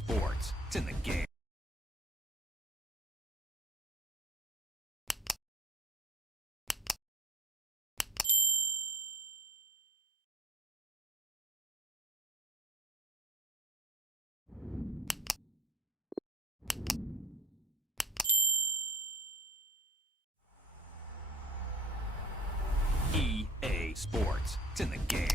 Sports. It's in the game. EA Sports. It's in the game.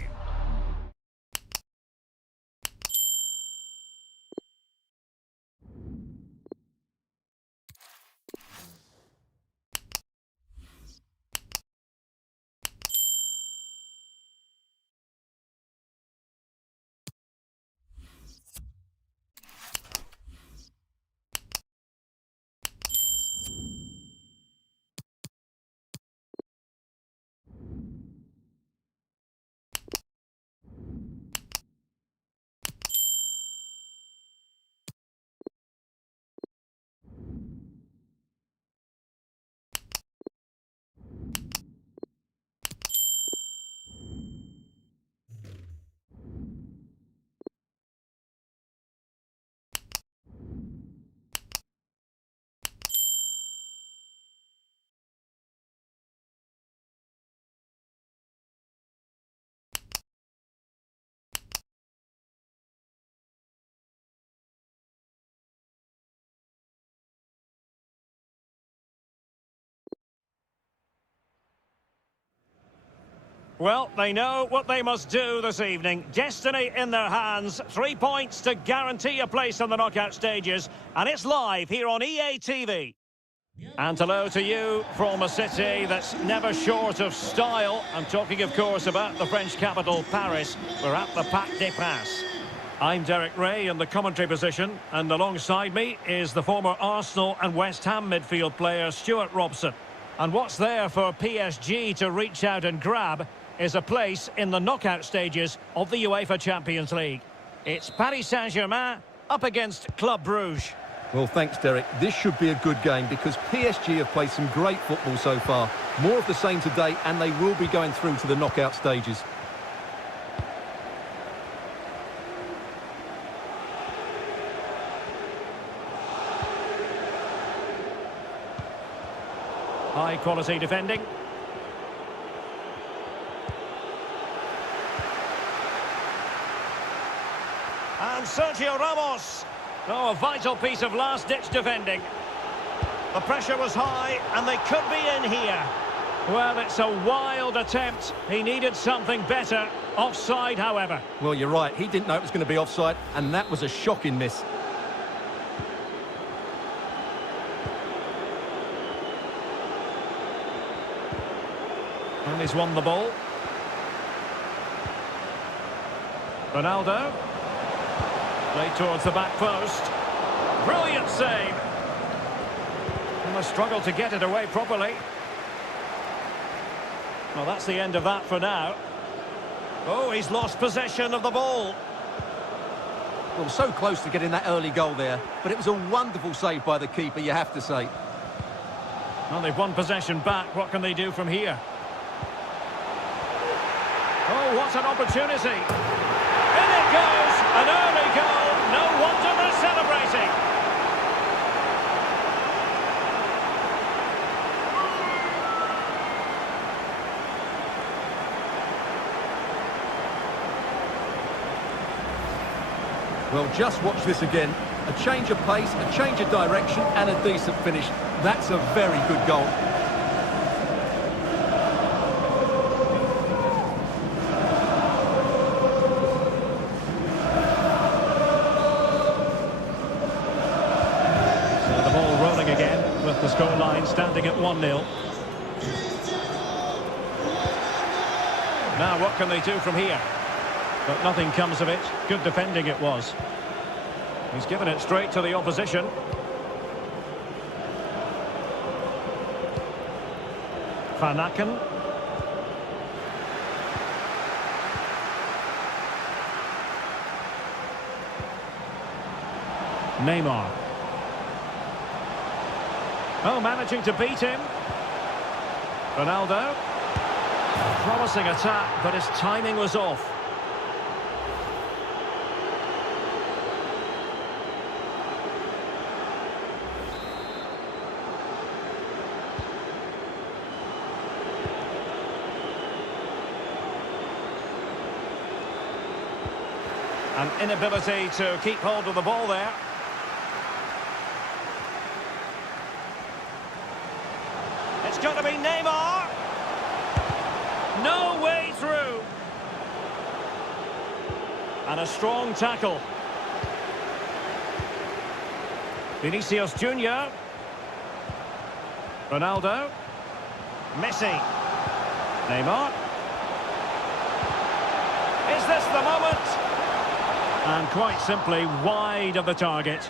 Well, they know what they must do this evening. Destiny in their hands. 3 points to guarantee a place in the knockout stages. And it's live here on EA TV. And hello to you from a city that's never short of style. I'm talking, of course, about the French capital, Paris. We're at the Parc des Princes. I'm Derek Ray in the commentary position. And alongside me is the former Arsenal and West Ham midfield player, Stuart Robson. And what's there for PSG to reach out and grab is a place in the knockout stages of the UEFA Champions League. It's Paris Saint-Germain up against Club Brugge. Well, thanks, Derek. This should be a good game because PSG have played some great football so far. More of the same today, and they will be going through to the knockout stages. High-quality defending. And Sergio Ramos. Oh, a vital piece of last-ditch defending. The pressure was high, and they could be in here. Well, it's a wild attempt. He needed something better. Offside, however. Well, you're right. He didn't know it was going to be offside, and that was a shocking miss. And he's won the ball. Ronaldo. Played towards the back post. Brilliant save. And a struggle to get it away properly. Well, that's the end of that for now. Oh, he's lost possession of the ball. Well, so close to getting that early goal there, but it was a wonderful save by the keeper, you have to say. Well, they've won possession back. What can they do from here? Oh, what an opportunity. In it goes. An early goal. No wonder they're celebrating. Well, just watch this again. A change of pace, a change of direction, and a decent finish. That's a very good goal. With the scoreline standing at 1-0. Now what can they do from here? But nothing comes of it. Good defending it was. He's given it straight to the opposition. Van Aken. Neymar. Oh, managing to beat him. Ronaldo. Promising attack, but his timing was off. An inability to keep hold of the ball there. It's going to be Neymar. No way through. And a strong tackle. Vinicius Junior. Ronaldo. Messi. Neymar. Is this the moment? And quite simply wide of the target.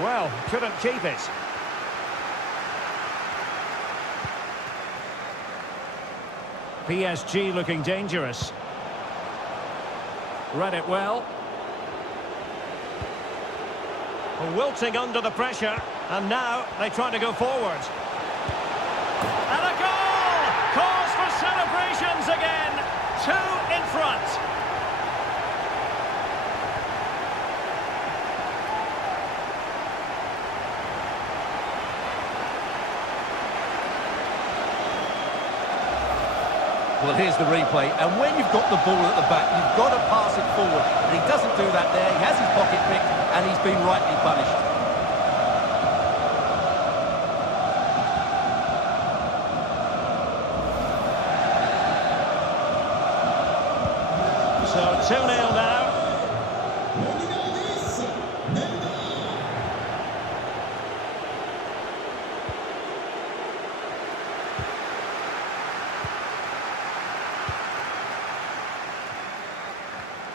Well, couldn't keep it. PSG looking dangerous. Read it well. Wilting under the pressure, and now they try to go forward. And a goal! Cause for celebrations again. 2 in front. Well, here's the replay, and when you've got the ball at the back, you've got to pass it forward. And he doesn't do that there. He has his pocket picked, and he's been rightly punished. So 2-0 now.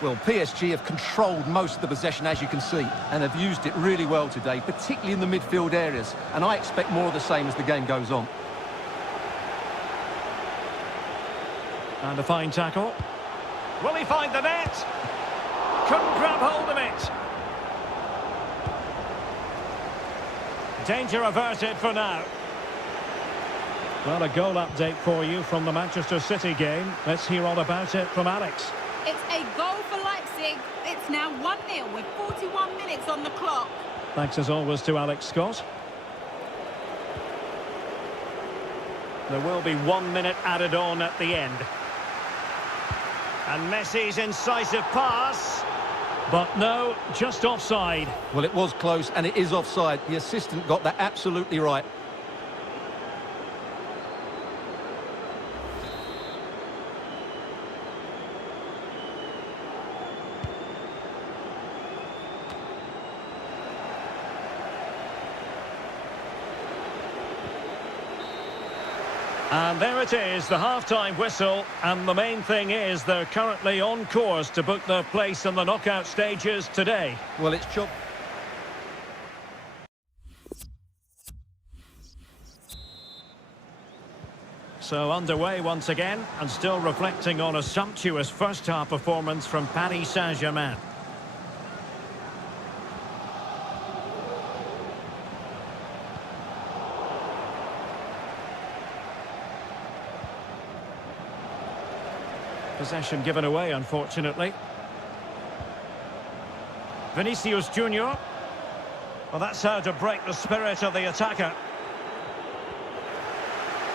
Well, PSG have controlled most of the possession, as you can see, and have used it really well today, particularly in the midfield areas. And I expect more of the same as the game goes on. And a fine tackle. Will he find the net? Couldn't grab hold of it. Danger averted for now. Well, a goal update for you from the Manchester City game. Let's hear all about it from Alex. It's a goal for Leipzig. It's now 1-0 with 41 minutes on the clock. Thanks as always to Alex Scott. There will be 1 minute added on at the end. And Messi's incisive pass. But no, just offside. Well, it was close, and it is offside. The assistant got that absolutely right. And there it is, the half-time whistle, and the main thing is they're currently on course to book their place in the knockout stages today. Well, it's chopped. So underway once again, and still reflecting on a sumptuous first-half performance from Paris Saint-Germain. Possession given away, unfortunately. Vinicius Junior. Well, that's how to break the spirit of the attacker.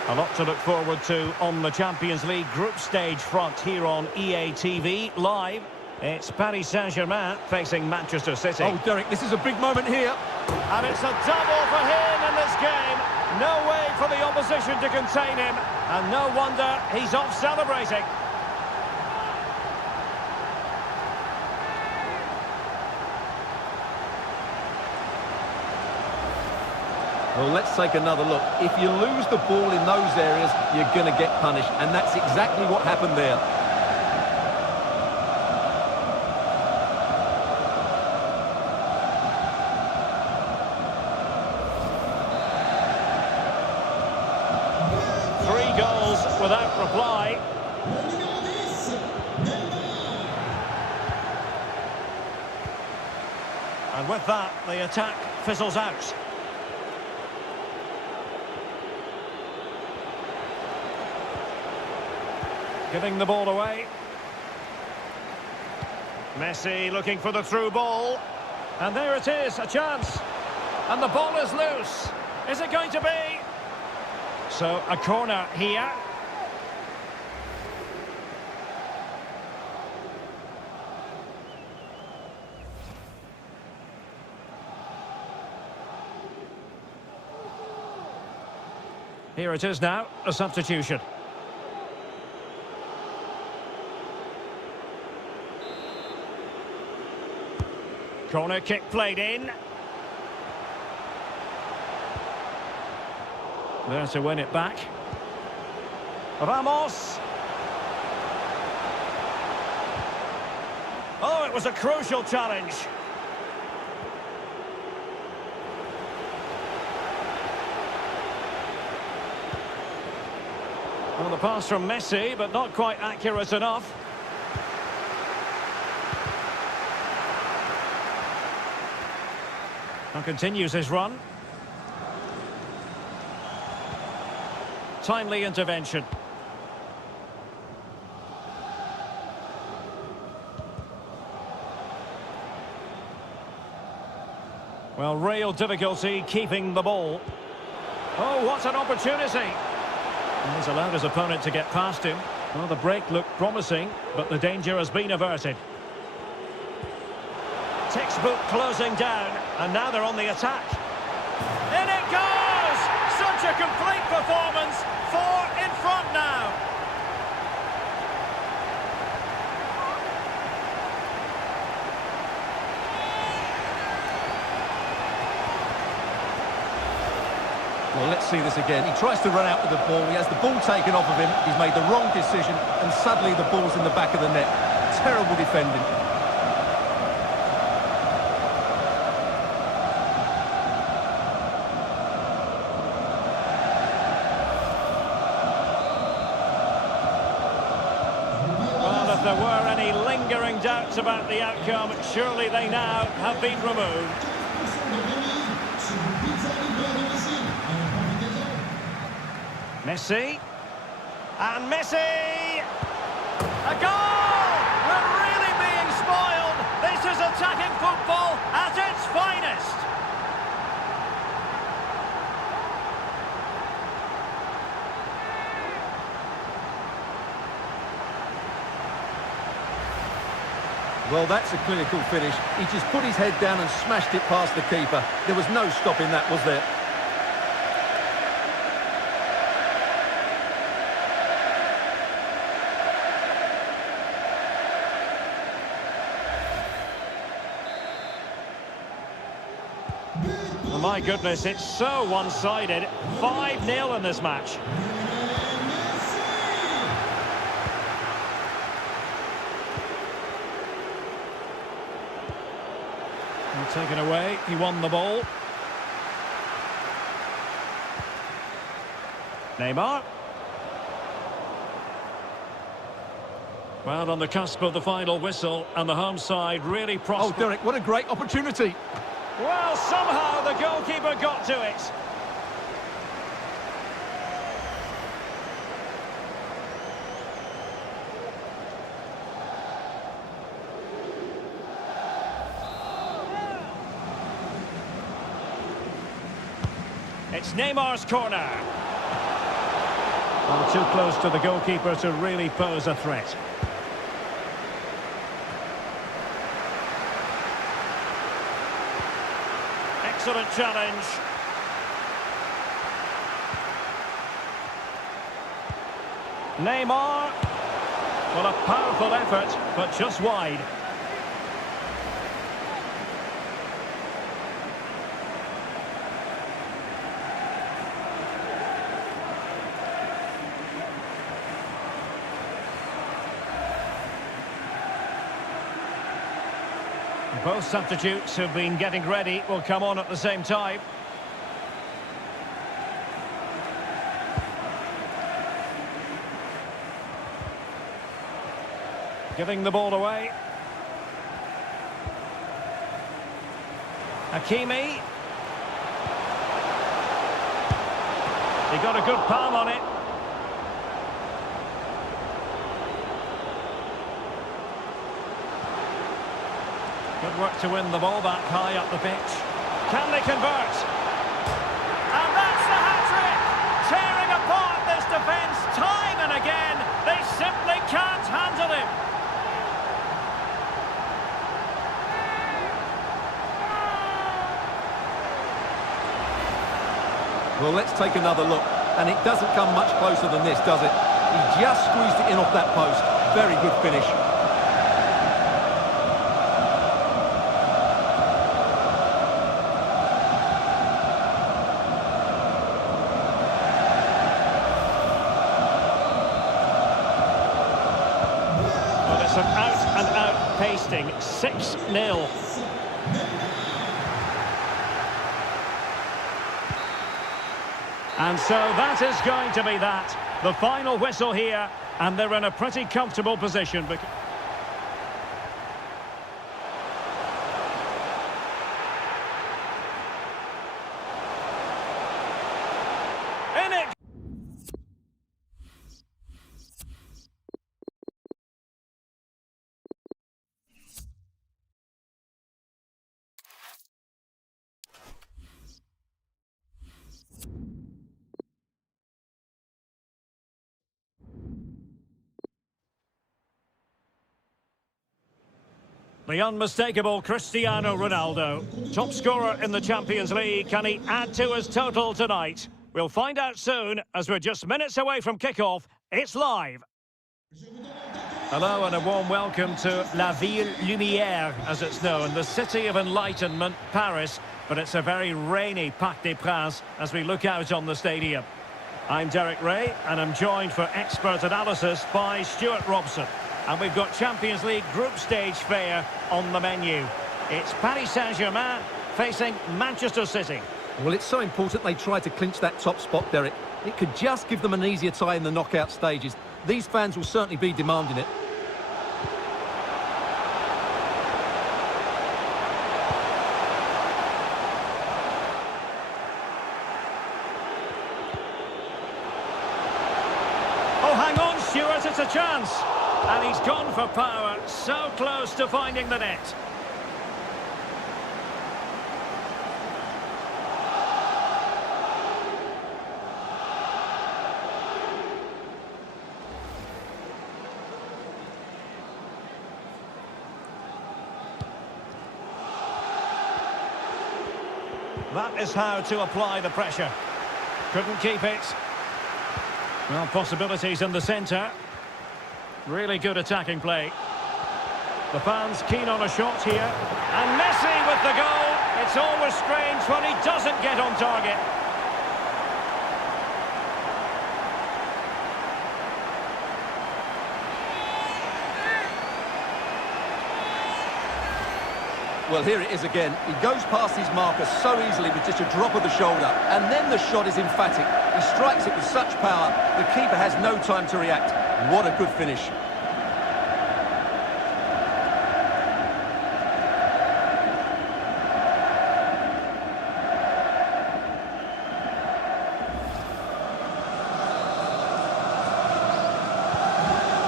A lot to look forward to on the Champions League group stage front here on EA TV Live. It's Paris Saint-Germain facing Manchester City. Oh, Derek, this is a big moment here. And it's a double for him in this game. No way for the opposition to contain him. And no wonder he's off celebrating. Well, let's take another look. If you lose the ball in those areas, you're going to get punished. And that's exactly what happened there. Three goals without reply. And with that, the attack fizzles out. Giving the ball away. Messi looking for the through ball. And there it is, a chance. And the ball is loose. Is it going to be? So a corner here. Here it is now, a substitution. Corner kick played in. There to win it back. Ramos. Oh, it was a crucial challenge. Well, the pass from Messi, but not quite accurate enough. And continues his run. Timely intervention. Well, real difficulty keeping the ball. Oh, what an opportunity! And he's allowed his opponent to get past him. Well, the break looked promising, but the danger has been averted. Textbook closing down, and now they're on the attack. In it goes! Such a complete performance. 4 in front now. Well, let's see this again. He tries to run out with the ball. He has the ball taken off of him. He's made the wrong decision, and suddenly the ball's in the back of the net. Terrible defending. Well, if there were any lingering doubts about the outcome, surely they now have been removed. Messi. And Messi! A goal! We're really being spoiled. This is attacking football at its finest. Well, that's a clinical finish. He just put his head down and smashed it past the keeper. There was no stopping that, was there? Oh, my goodness, it's so one-sided. 5-0 in this match. And taken away, he won the ball. Neymar. Well, on the cusp of the final whistle, and the home side really Oh, prospered. Derek, what a great opportunity. Well, somehow the goalkeeper got to it. It's Neymar's corner. Well, too close to the goalkeeper to really pose a threat. Excellent challenge. Neymar. Well, a powerful effort, but just wide. Both substitutes who've been getting ready will come on at the same time. Giving the ball away. Hakimi. He got a good palm on it. Good work to win the ball back high up the pitch. Can they convert? And that's the hat-trick! Tearing apart this defence time and again. They simply can't handle him. Well, let's take another look. And it doesn't come much closer than this, does it? He just squeezed it in off that post. Very good finish. Well, it's an out-and-out pasting. 6-0. And so that is going to be that. The final whistle here, and they're in a pretty comfortable position. In it! The unmistakable Cristiano Ronaldo, top scorer in the Champions League. Can he add to his total tonight? We'll find out soon, as we're just minutes away from kickoff. It's live. Hello and a warm welcome to La Ville Lumière, as it's known, the city of enlightenment, Paris. But it's a very rainy Parc des Princes as we look out on the stadium. I'm Derek Ray, and I'm joined for expert analysis by Stuart Robson. And we've got Champions League group stage fare on the menu. It's Paris Saint-Germain facing Manchester City. Well, it's so important they try to clinch that top spot, Derek. It could just give them an easier tie in the knockout stages. These fans will certainly be demanding it. Oh, hang on, Stuart, it's a chance. And he's gone for power, so close to finding the net. That is how to apply the pressure. Couldn't keep it. Well, possibilities in the centre. Really good attacking play. The fans keen on a shot here. And Messi with the goal. It's always strange when he doesn't get on target. Well, here it is again. He goes past his marker so easily with just a drop of the shoulder. And then the shot is emphatic. He strikes it with such power, the keeper has no time to react. What a good finish.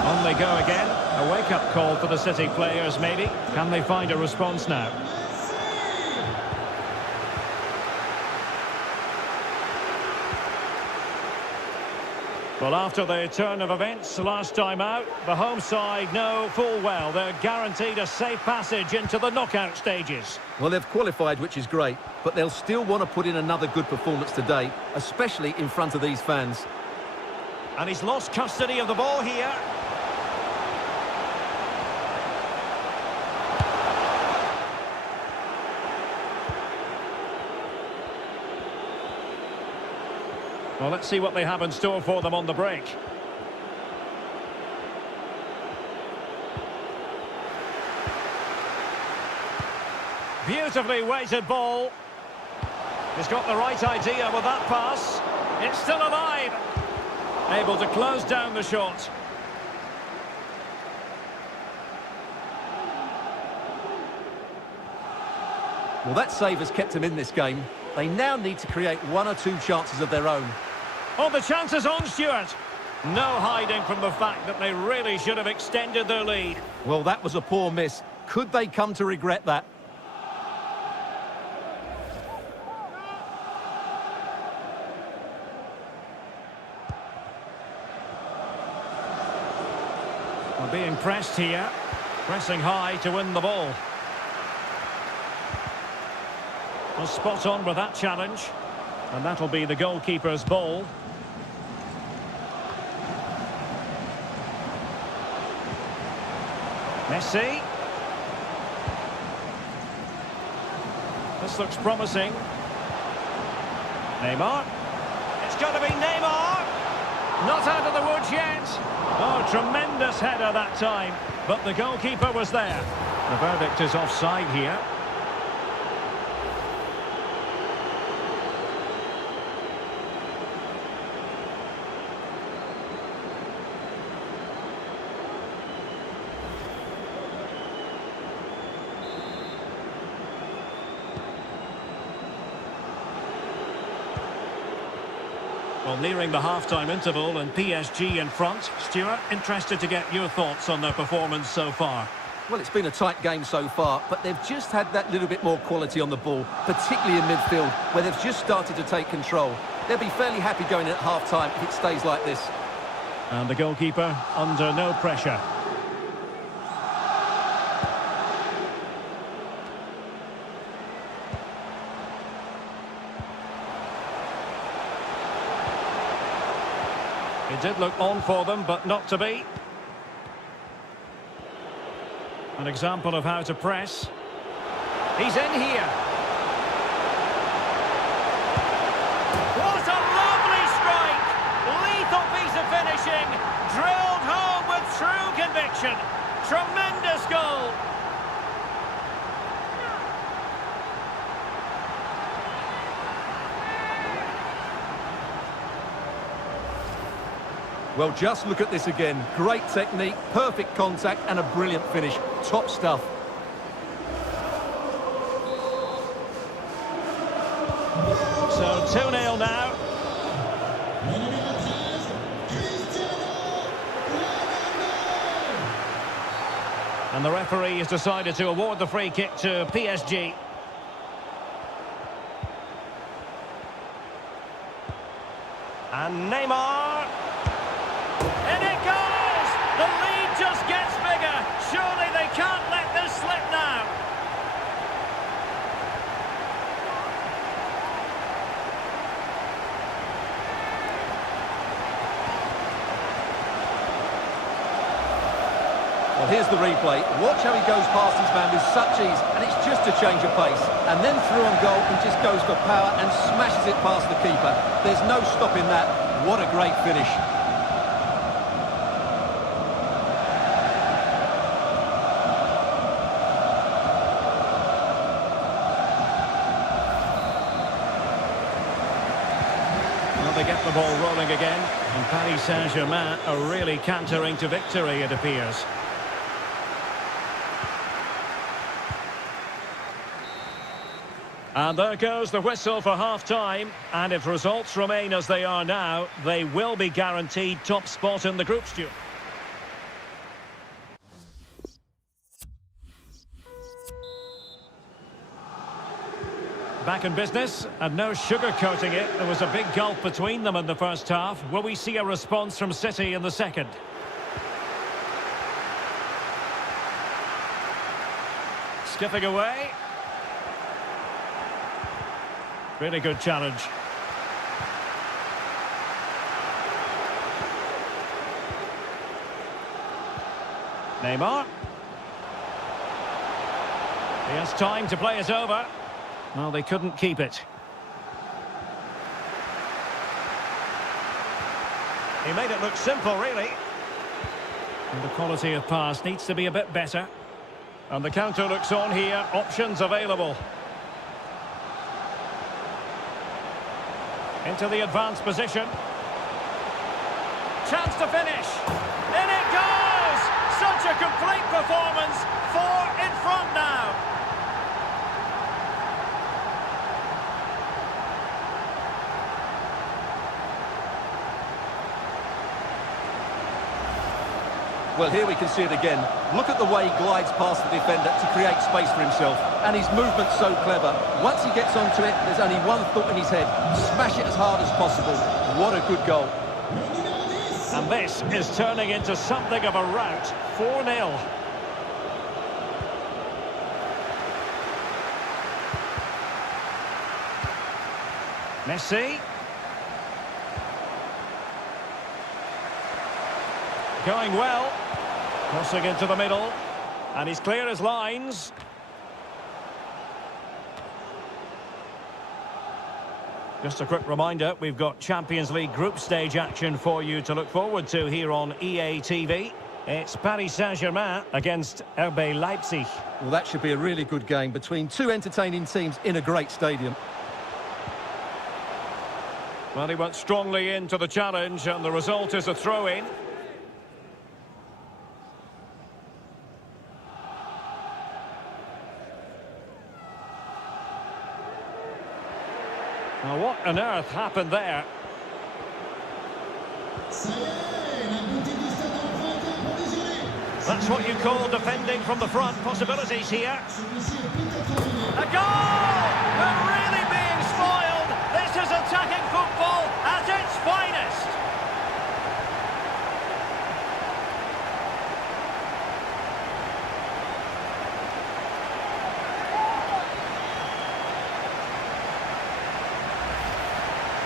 On they go again. A wake-up call for the City players, maybe. Can they find a response now? Well, after the turn of events last time out, the home side know full well they're guaranteed a safe passage into the knockout stages. Well, they've qualified, which is great, but they'll still want to put in another good performance today, especially in front of these fans. And he's lost custody of the ball here. Well, let's see what they have in store for them on the break. Beautifully weighted ball. He's got the right idea with that pass. It's still alive. Able to close down the shot. Well, that save has kept them in this game. They now need to create one or two chances of their own. Oh, the chance is on, Stuart. No hiding from the fact that they really should have extended their lead. Well, that was a poor miss. Could they come to regret that? Are being pressed here. Pressing high to win the ball. Well, spot on with that challenge. And that'll be the goalkeeper's ball. Messi. This looks promising. Neymar. It's got to be Neymar. Not out of the woods yet. Oh, tremendous header that time. But the goalkeeper was there. The verdict is offside here. Well, nearing the half-time interval and PSG in front. Stuart, interested to get your thoughts on their performance so far. Well, it's been a tight game so far, but they've just had that little bit more quality on the ball, particularly in midfield, where they've just started to take control. They'll be fairly happy going in at half-time if it stays like this. And the goalkeeper under no pressure. It did look on for them, but not to be. An example of how to press. He's in here. What a lovely strike! Lethal piece of finishing. Drilled home with true conviction. Tremendous goal. Well, just look at this again. Great technique, perfect contact, and a brilliant finish. Top stuff. So 2-0 now. And the referee has decided to award the free kick to PSG. And Neymar. In it goes! The lead just gets bigger. Surely they can't let this slip now. Well, here's the replay. Watch how he goes past his man with such ease, and it's just a change of pace. And then through on goal, he just goes for power and smashes it past the keeper. There's no stopping that. What a great finish. Well, they get the ball rolling again. And Paris Saint-Germain are really cantering to victory, it appears. And there goes the whistle for half-time. And if results remain as they are now, they will be guaranteed top spot in the group, Stuart. Back in business, and no sugarcoating it. There was a big gulf between them in the first half. Will we see a response from City in the second? Skipping away. Really good challenge. Neymar. He has time to play it over. Well, they couldn't keep it. He made it look simple, really. And the quality of pass needs to be a bit better. And the counter looks on here. Options available. Into the advanced position. Chance to finish. In it goes! Such a complete performance. 4 in front now. Well, here we can see it again. Look at the way he glides past the defender to create space for himself. And his movement's so clever. Once he gets onto it, there's only one thought in his head. Smash it as hard as possible. What a good goal. And this is turning into something of a rout. 4-0. Messi. Going well. Crossing into the middle. And he's clear as lines. Just a quick reminder, we've got Champions League group stage action for you to look forward to here on EA TV. It's Paris Saint-Germain against RB Leipzig. Well, that should be a really good game between two entertaining teams in a great stadium. Well, he went strongly into the challenge, and the result is a throw-in. Now, what on earth happened there? That's what you call defending from the front. Possibilities here. A goal! We're really being spoiled. This is attacking football at its finest.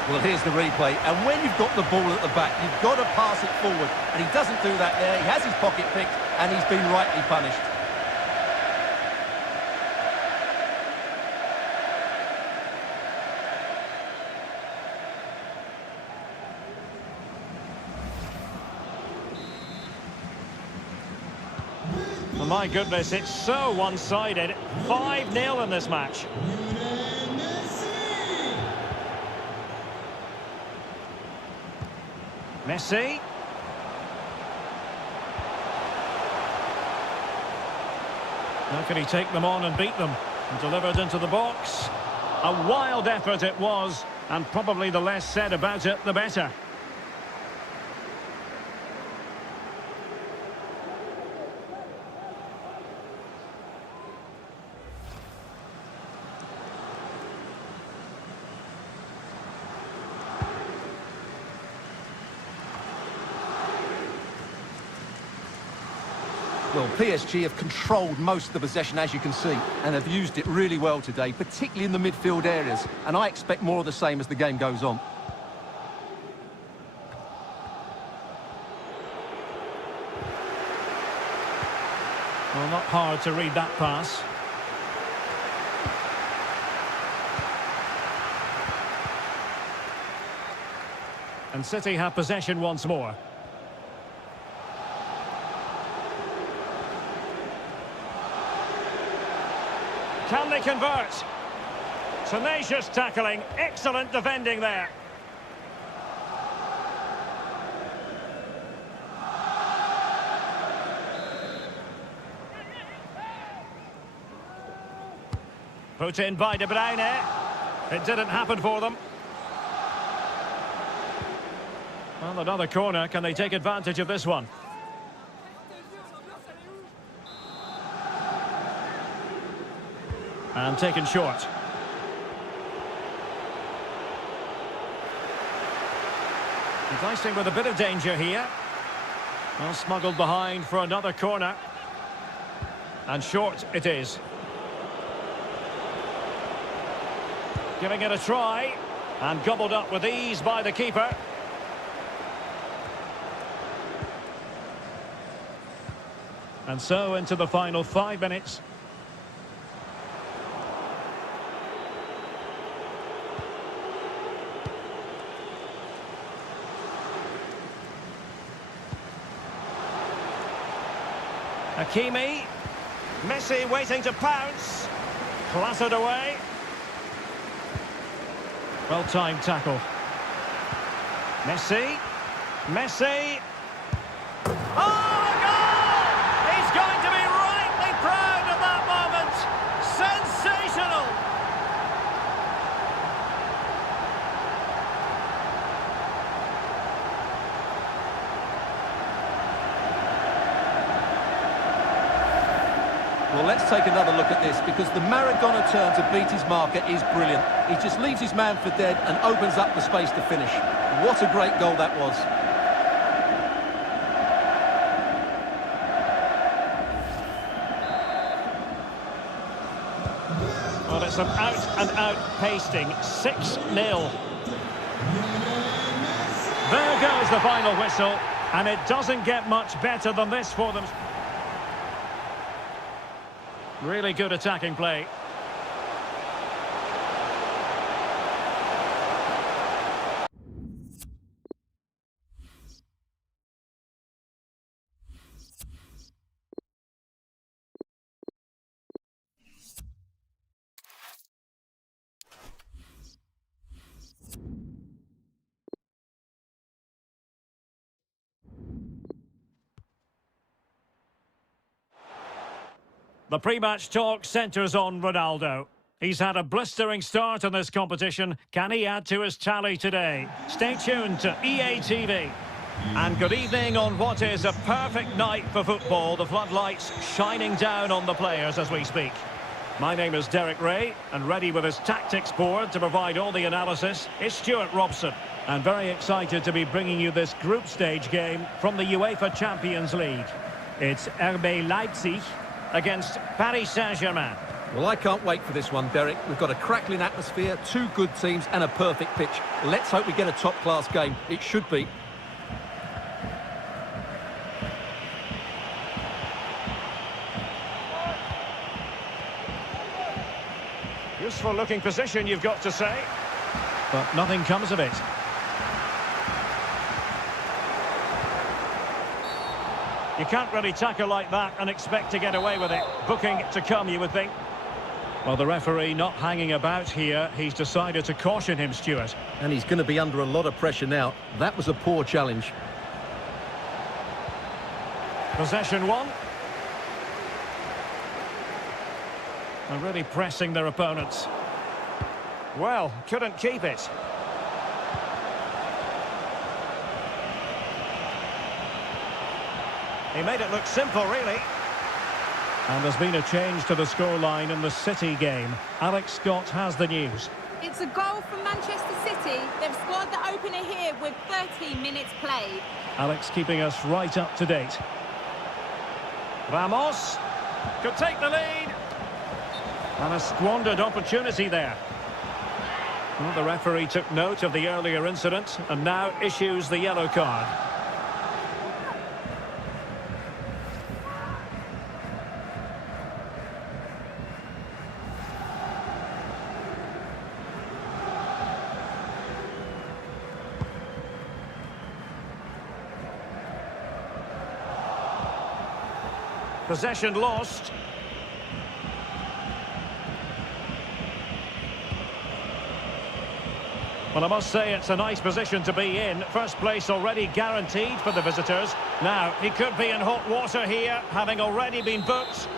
Well, here's the replay, and when you've got the ball at the back, you've got to pass it forward, and he doesn't do that there. He has his pocket picked, and he's been rightly punished. Oh, my goodness, it's so one-sided. 5-0 in this match. Messi. How can he take them on and beat them? And delivered into the box. A wild effort it was, and probably the less said about it, the better. Well, PSG have controlled most of the possession, as you can see, and have used it really well today, particularly in the midfield areas. And I expect more of the same as the game goes on. Well, not hard to read that pass. And City have possession once more. Can they convert? Tenacious tackling, excellent defending there. Put in by De Bruyne. It didn't happen for them. Well, another corner. Can they take advantage of this one? And taken short. Enticing with a bit of danger here. Well, smuggled behind for another corner. And short it is. Giving it a try. And gobbled up with ease by the keeper. And so into the final 5 minutes. Hakimi. Messi waiting to pounce. Clattered away. Well-timed tackle. Messi. Messi. Oh, a goal! He's going to be rightly proud of that moment. Sensational! Well, let's take another look at this, because the Maradona turn to beat his marker is brilliant. He just leaves his man for dead and opens up the space to finish. What a great goal that was. some out-and-out pasting. 6-0. There goes the final whistle, and it doesn't get much better than this for them. Really good attacking play. The pre-match talk centres on Ronaldo. He's had a blistering start in this competition. Can he add to his tally today? Stay tuned to EA TV. And good evening on what is a perfect night for football. The floodlights shining down on the players as we speak. My name is Derek Ray, and ready with his tactics board to provide all the analysis is Stuart Robson. And very excited to be bringing you this group stage game from the UEFA Champions League. It's RB Leipzig against Paris Saint-Germain. Well, I can't wait for this one, Derek. We've got a crackling atmosphere, two good teams and a perfect pitch. Let's hope we get a top-class game. It should be. Useful looking position, you've got to say. But nothing comes of it. You can't really tackle like that and expect to get away with it. Booking to come, you would think. Well, the referee not hanging about here. He's decided to caution him, Stuart. And he's going to be under a lot of pressure now. That was a poor challenge. Possession one. And really pressing their opponents. Well, couldn't keep it. He made it look simple, really. And there's been a change to the scoreline in the City game. Alex Scott has the news. It's a goal from Manchester City. They've scored the opener here with 13 minutes played. Alex keeping us right up to date. Ramos could take the lead. And a squandered opportunity there. Well, the referee took note of the earlier incident and now issues the yellow card. Possession lost. Well, I must say it's a nice position to be in. First place already guaranteed for the visitors. Now, he could be in hot water here, having already been booked.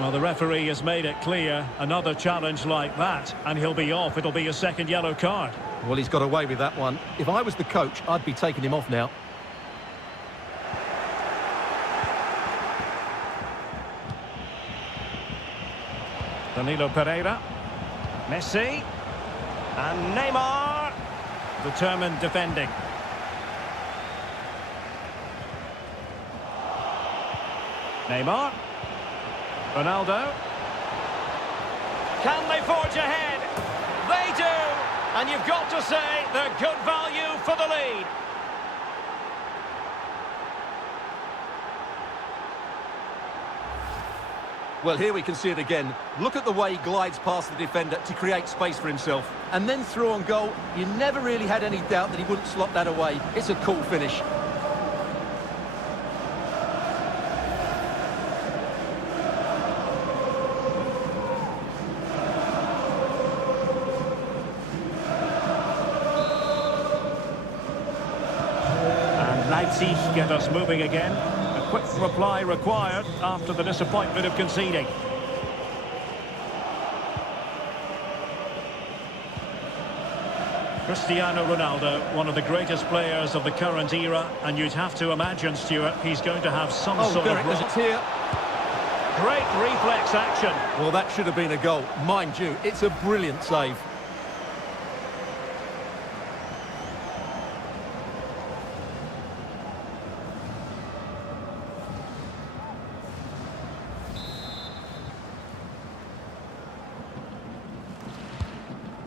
Well, the referee has made it clear, another challenge like that, and he'll be off. It'll be a second yellow card. Well, he's got away with that one. If I was the coach, I'd be taking him off now. Danilo Pereira. Messi. And Neymar. Determined defending. Neymar. Ronaldo. Can they forge ahead? They do. And you've got to say they're good value for the lead. Well, here we can see it again. Look at the way he glides past the defender to create space for himself. And then through on goal, you never really had any doubt that he wouldn't slot that away. It's a cool finish. And Leipzig get us moving again. Quick reply required after the disappointment of conceding. Cristiano Ronaldo, one of the greatest players of the current era, and you'd have to imagine, Stuart, he's going to have some sort Derek, of... it's here. Great reflex action. Well, that should have been a goal. Mind you, it's a brilliant save.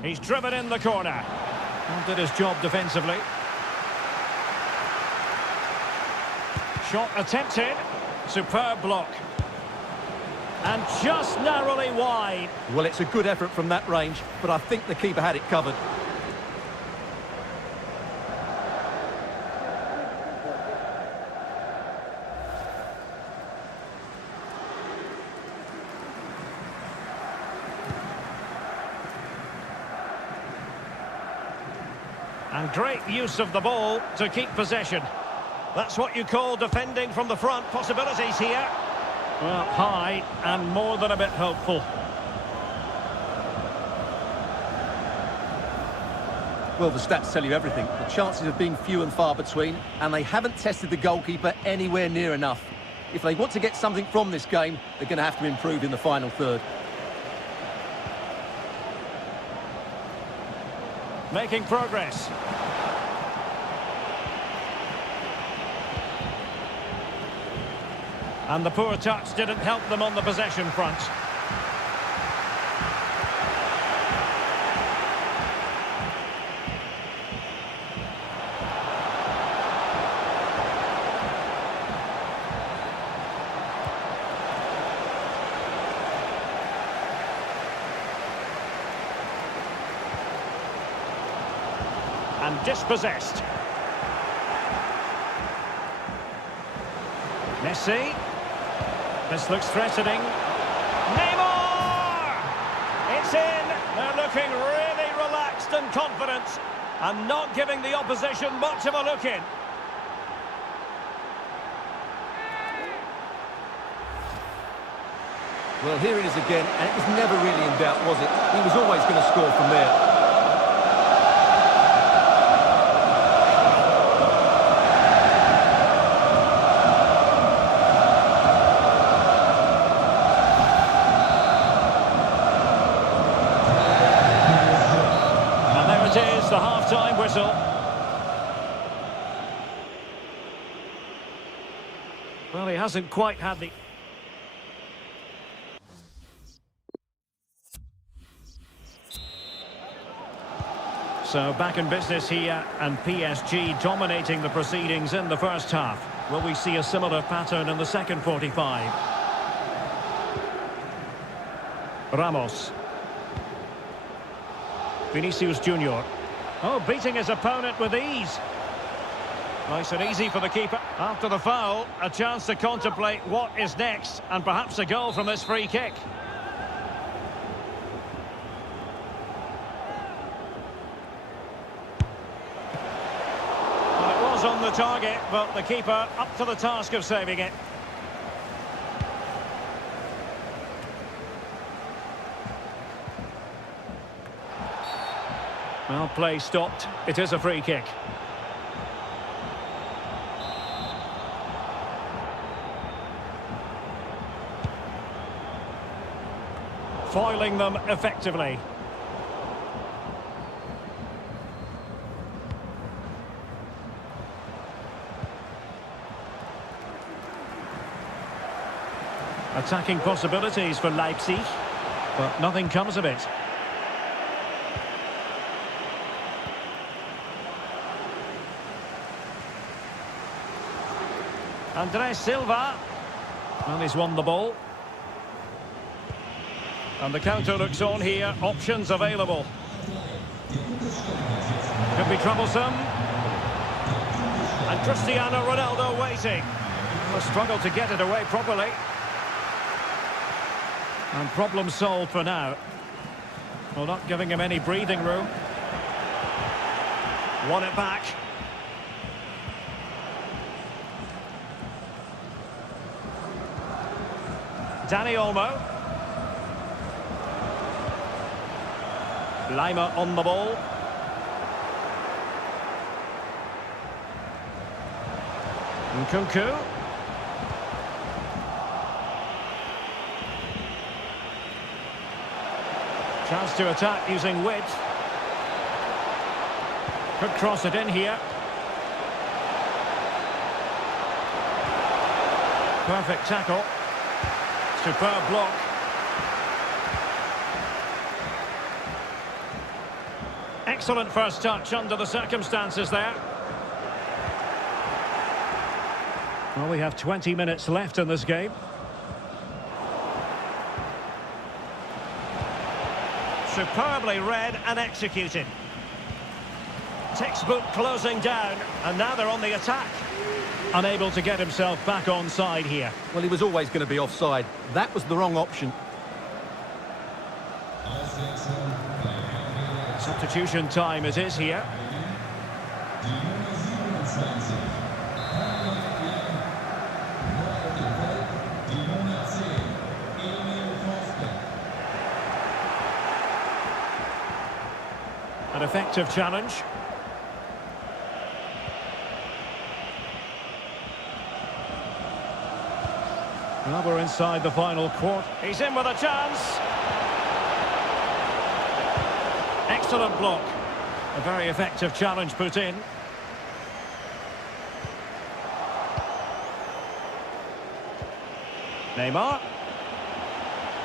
He's driven in the corner. And did his job defensively. Shot attempted. Superb block. And just narrowly wide. Well, it's a good effort from that range, but I think the keeper had it covered. And great use of the ball to keep possession. That's what you call defending from the front. Possibilities here. Well, high and more than a bit hopeful. Well, the stats tell you everything. The chances have been few and far between, and they haven't tested the goalkeeper anywhere near enough. If they want to get something from this game, they're going to have to improve in the final third. Making progress. And the poor touch didn't help them on the possession front. And dispossessed. Messi. This looks threatening. Neymar! It's in. They're looking really relaxed and confident and not giving the opposition much of a look in. Well, here it is again, and it was never really in doubt, was it? He was always going to score from there. The half-time whistle. Well, he hasn't quite had the... So back in business here, and PSG dominating the proceedings in the first half. Will we see a similar pattern in the second 45? Ramos. Vinicius Junior. Oh, beating his opponent with ease. Nice and easy for the keeper. After the foul, a chance to contemplate what is next, and perhaps a goal from this free kick. Well, it was on the target, but the keeper up to the task of saving it. Well, play stopped. It is a free kick. Foiling them effectively. Attacking possibilities for Leipzig, but nothing comes of it. Andres Silva. Well, he's won the ball. And the counter looks on here. Options available. Could be troublesome. And Cristiano Ronaldo waiting. A struggle to get it away properly. And problem solved for now. Well, not giving him any breathing room. Won it back. Dani Olmo. Lima on the ball. Nkunku. Chance to attack using width. Could cross it in here. Perfect tackle. Superb block. Excellent first touch under the circumstances there. Well, we have 20 minutes left in this game. Superbly read and executed. Textbook closing down, and now they're on the attack. Unable to get himself back on side here. Well, he was always going to be offside. That was the wrong option. Substitution time it is here. An effective challenge. Now we're inside the final quarter. He's in with a chance. Excellent block. A very effective challenge put in. Neymar.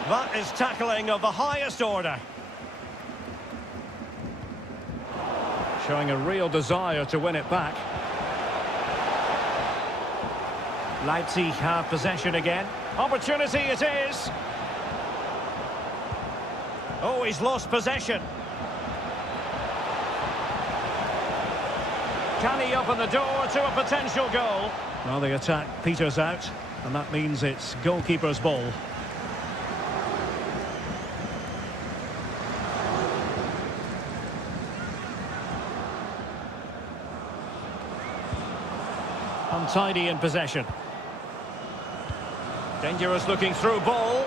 That is tackling of the highest order. Showing a real desire to win it back. Leipzig have possession again. Opportunity it is. Oh, he's lost possession. Can he open the door to a potential goal? Well, the attack peters out, and that means it's goalkeeper's ball. Untidy in possession. Dangerous looking through ball.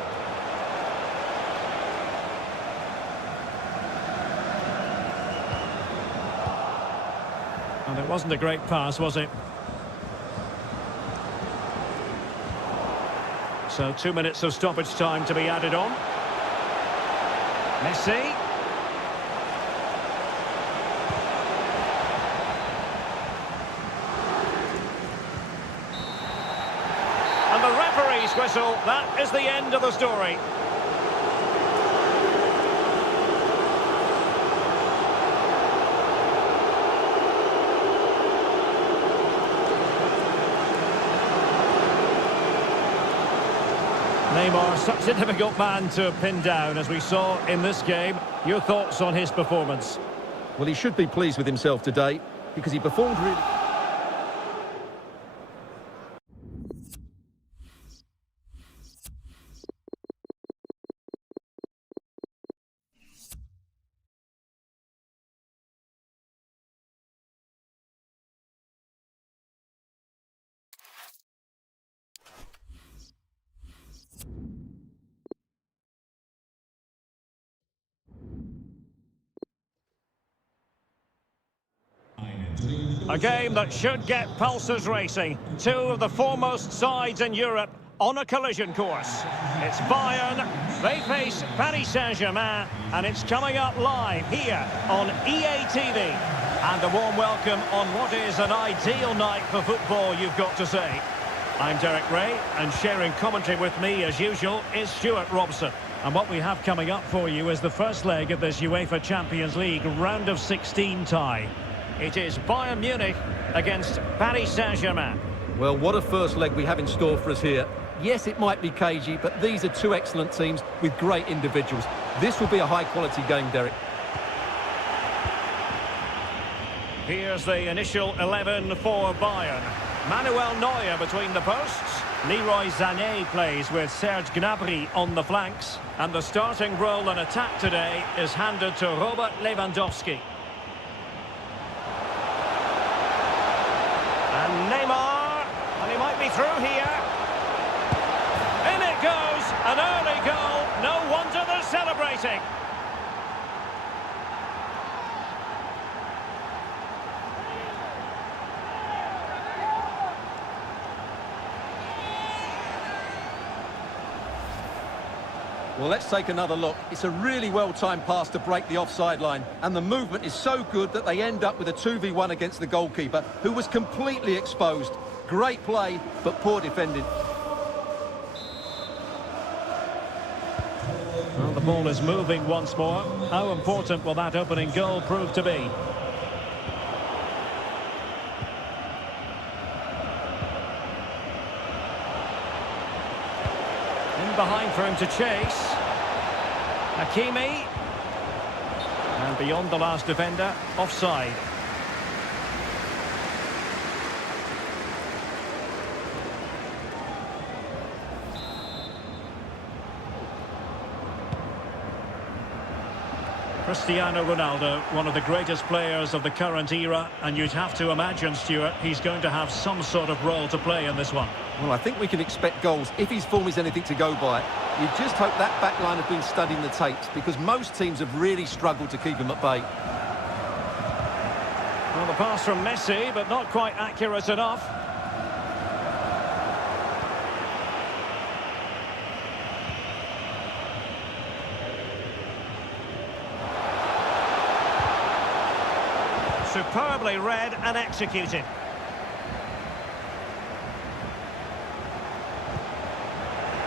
And it wasn't a great pass, was it? So 2 minutes of stoppage time to be added on. Messi. And the referee's whistle, that is the end of the story. Neymar, such a difficult man to pin down, as we saw in this game. Your thoughts on his performance? Well, he should be pleased with himself today because he performed really... A game that should get pulses racing. Two of the foremost sides in Europe on a collision course. It's Bayern, they face Paris Saint-Germain, and it's coming up live here on EA TV. And a warm welcome on what is an ideal night for football, you've got to say. I'm Derek Ray, and sharing commentary with me, as usual, is Stuart Robson. And what we have coming up for you is the first leg of this UEFA Champions League round of 16 tie. It is Bayern Munich against Paris Saint-Germain. Well, what a first leg we have in store for us here. Yes, it might be cagey, but these are two excellent teams with great individuals. This will be a high-quality game, Derek. Here's the initial 11 for Bayern. Manuel Neuer between the posts. Leroy Sané plays with Serge Gnabry on the flanks. And the starting role in attack today is handed to Robert Lewandowski. And Neymar, and he might be through here. In it goes, an early goal. No wonder they're celebrating. Well, let's take another look. It's a really well-timed pass to break the offside line, and the movement is so good that they end up with a 2v1 against the goalkeeper, who was completely exposed. Great play, but poor defending. Well, the ball is moving once more. How important will that opening goal prove to be? In behind for him to chase. Hakimi. And beyond the last defender, offside. Cristiano Ronaldo, one of the greatest players of the current era, and you'd have to imagine, Stuart, he's going to have some sort of role to play in this one. Well, I think we can expect goals if his form is anything to go by. You just hope that back line have been studying the tapes, because most teams have really struggled to keep him at bay. Well, the pass from Messi, but not quite accurate enough. Superbly read and executed.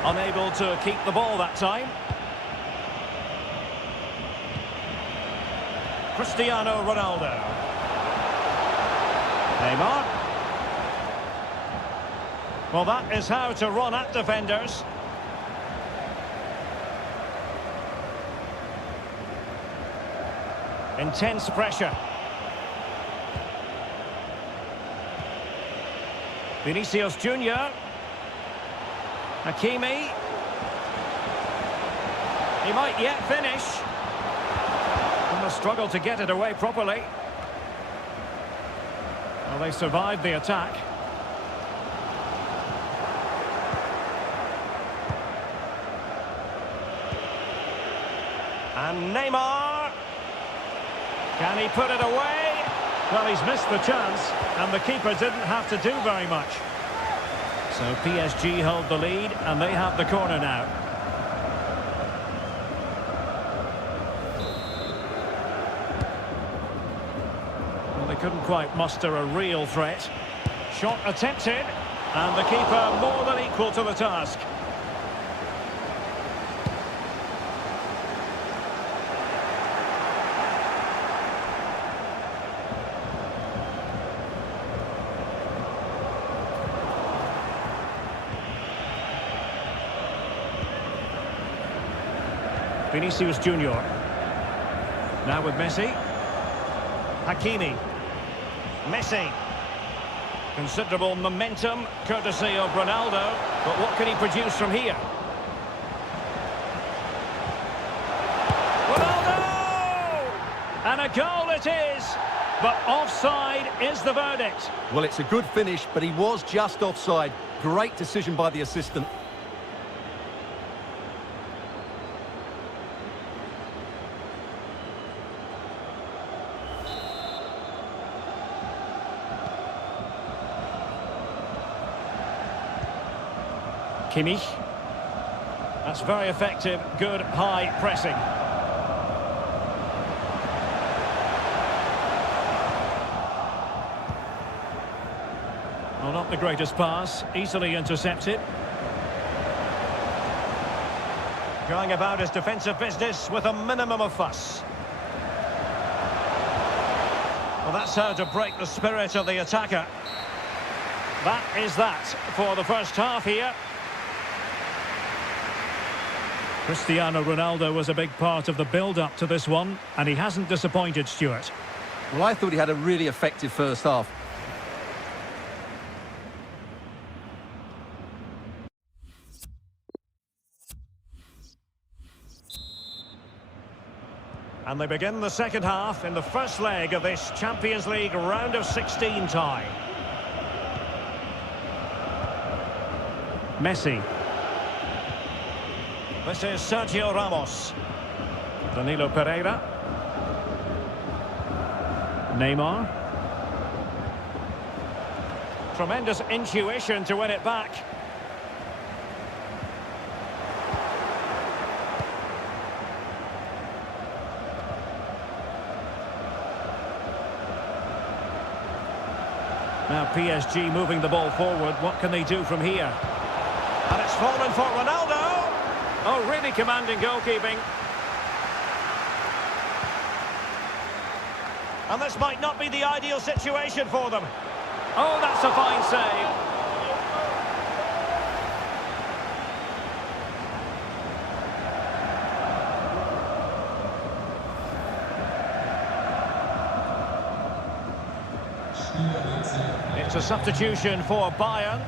Unable to keep the ball that time. Cristiano Ronaldo. Neymar. Well, that is how to run at defenders. Intense pressure. Vinicius Junior. Hakimi. He might yet finish. And the struggle to get it away properly. Well, they survived the attack. And Neymar. Can he put it away? Well, he's missed the chance, and the keeper didn't have to do very much. So PSG hold the lead, and they have the corner now. Well, they couldn't quite muster a real threat. Shot attempted, and the keeper more than equal to the task. Vinicius Junior. Now with Messi. Hakimi. Messi. Considerable momentum, courtesy of Ronaldo. But what can he produce from here? Ronaldo! And a goal it is. But offside is the verdict. Well, it's a good finish, but he was just offside. Great decision by the assistant. Kimmich. That's very effective, good high pressing. Well, not the greatest pass, easily intercepted. Going about his defensive business with a minimum of fuss. Well, that's how to break the spirit of the attacker. That is that for the first half here. Cristiano Ronaldo was a big part of the build-up to this one, and he hasn't disappointed, Stuart. Well, I thought he had a really effective first half. And they begin the second half in the first leg of this Champions League round of 16 tie. Messi. This is Sergio Ramos. Danilo Pereira. Neymar. Tremendous intuition to win it back. Now PSG moving the ball forward. What can they do from here? And it's fallen for Ronaldo. Oh, really commanding goalkeeping. And this might not be the ideal situation for them. Oh, that's a fine save. It's a substitution for Bayern.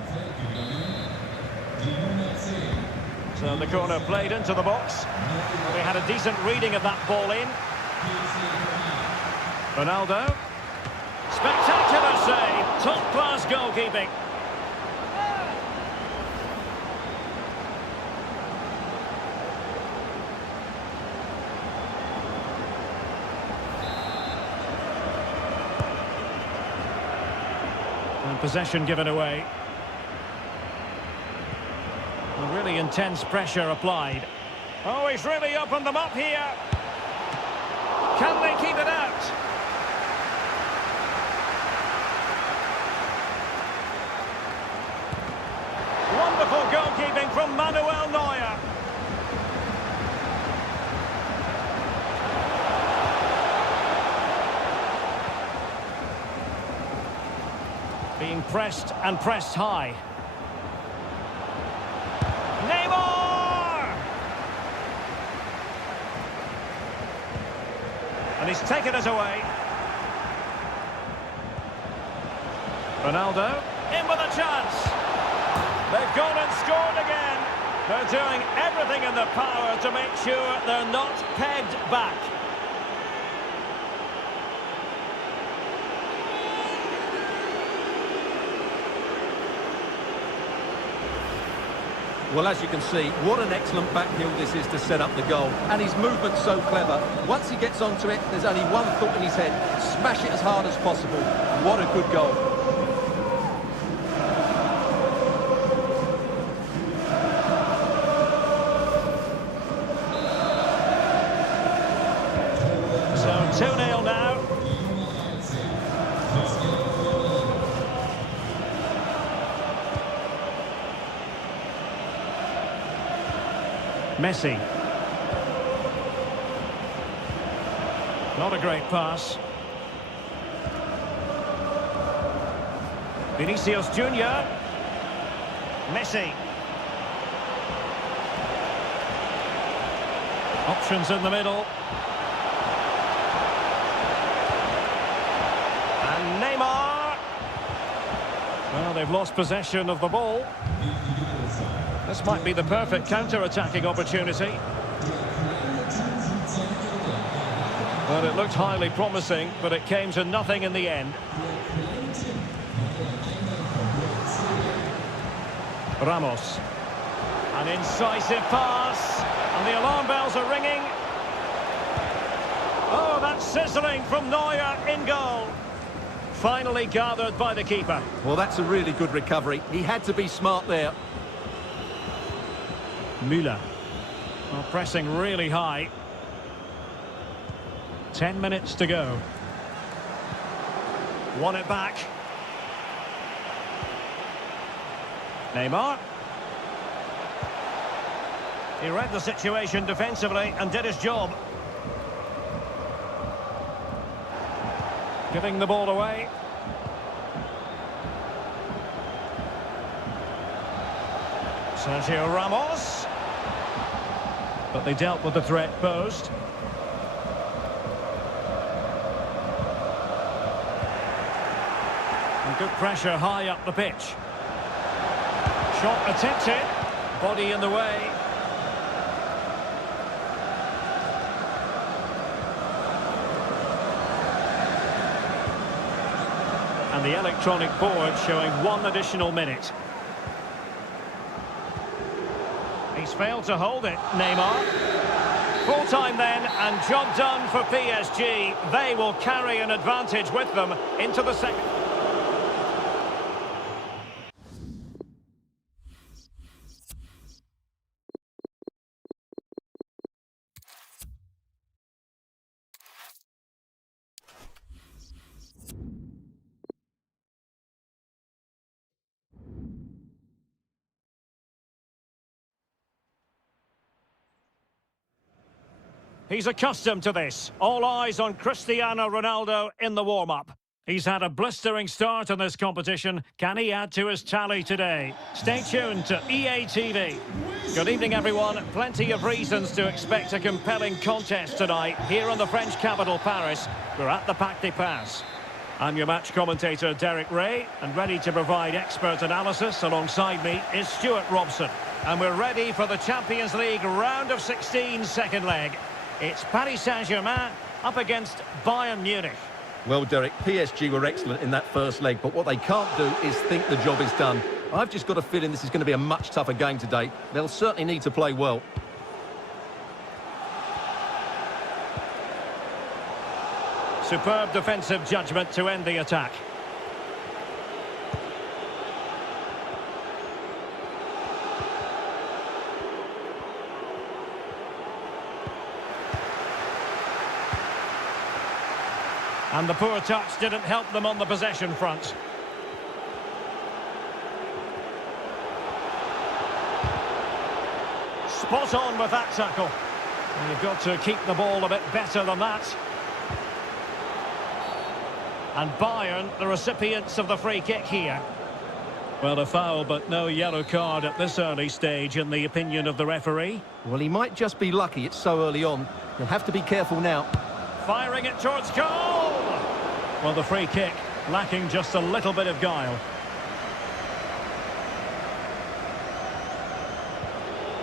So the corner played into the box. They had a decent reading of that ball in. Ronaldo. Spectacular save. Top-class goalkeeping. And possession given away. And really intense pressure applied. Oh, he's really opened them up here. Can they keep it out? Wonderful goalkeeping from Manuel Neuer. Being pressed and pressed high. Neymar! And he's taken it away. Ronaldo, in with a chance. They've gone and scored again. They're doing everything in their power to make sure they're not pegged back. Well, as you can see, what an excellent backheel this is to set up the goal. And his movement's so clever. Once he gets onto it, there's only one thought in his head. Smash it as hard as possible. What a good goal. So 2-0 now. Messi. Not a great pass. Vinicius Junior. Messi. Options in the middle. And Neymar. Well, they've lost possession of the ball. This might be the perfect counter-attacking opportunity. Well, it looked highly promising, but it came to nothing in the end. Ramos. An incisive pass. And the alarm bells are ringing. Oh, that's sizzling from Neuer in goal. Finally gathered by the keeper. Well, that's a really good recovery. He had to be smart there. Milan. Well, pressing really high. 10 minutes to go. Won it back. Neymar. He read the situation defensively and did his job. Giving the ball away. Sergio Ramos. But they dealt with the threat posed. And good pressure high up the pitch. Shot attempted. Body in the way. And the electronic board showing 1 additional minute. He's failed to hold it, Neymar. Full time then, and job done for PSG. They will carry an advantage with them into the second. He's accustomed to this. All eyes on Cristiano Ronaldo in the warm-up. He's had a blistering start in this competition. Can he add to his tally today? Stay tuned to EA TV. Good evening, everyone. Plenty of reasons to expect a compelling contest tonight here in the French capital, Paris. We're at the Parc des Princes. I'm your match commentator, Derek Ray, and ready to provide expert analysis alongside me is Stuart Robson. And we're ready for the Champions League round of 16 second leg. It's Paris Saint-Germain up against Bayern Munich. Well, Derek, PSG were excellent in that first leg, but what they can't do is think the job is done. I've just got a feeling this is going to be a much tougher game today. They'll certainly need to play well. Superb defensive judgment to end the attack. And the poor touch didn't help them on the possession front. Spot on with that tackle. And you've got to keep the ball a bit better than that. And Bayern, the recipients of the free kick here. Well, a foul, but no yellow card at this early stage, in the opinion of the referee. Well, he might just be lucky it's so early on. He'll have to be careful now. Firing it towards goal! Well, the free kick lacking just a little bit of guile.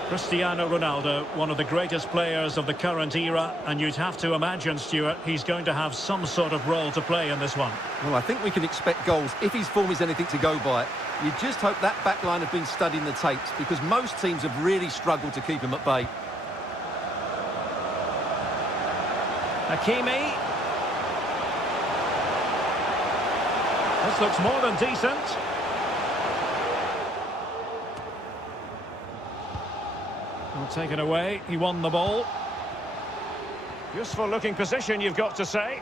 Cristiano Ronaldo, one of the greatest players of the current era, and you'd have to imagine, Stuart, he's going to have some sort of role to play in this one. Well, I think we can expect goals if his form is anything to go by. You just hope that back line have been studying the tapes, because most teams have really struggled to keep him at bay. Hakimi. This looks more than decent. Well, taken away, he won the ball. Useful looking position, you've got to say.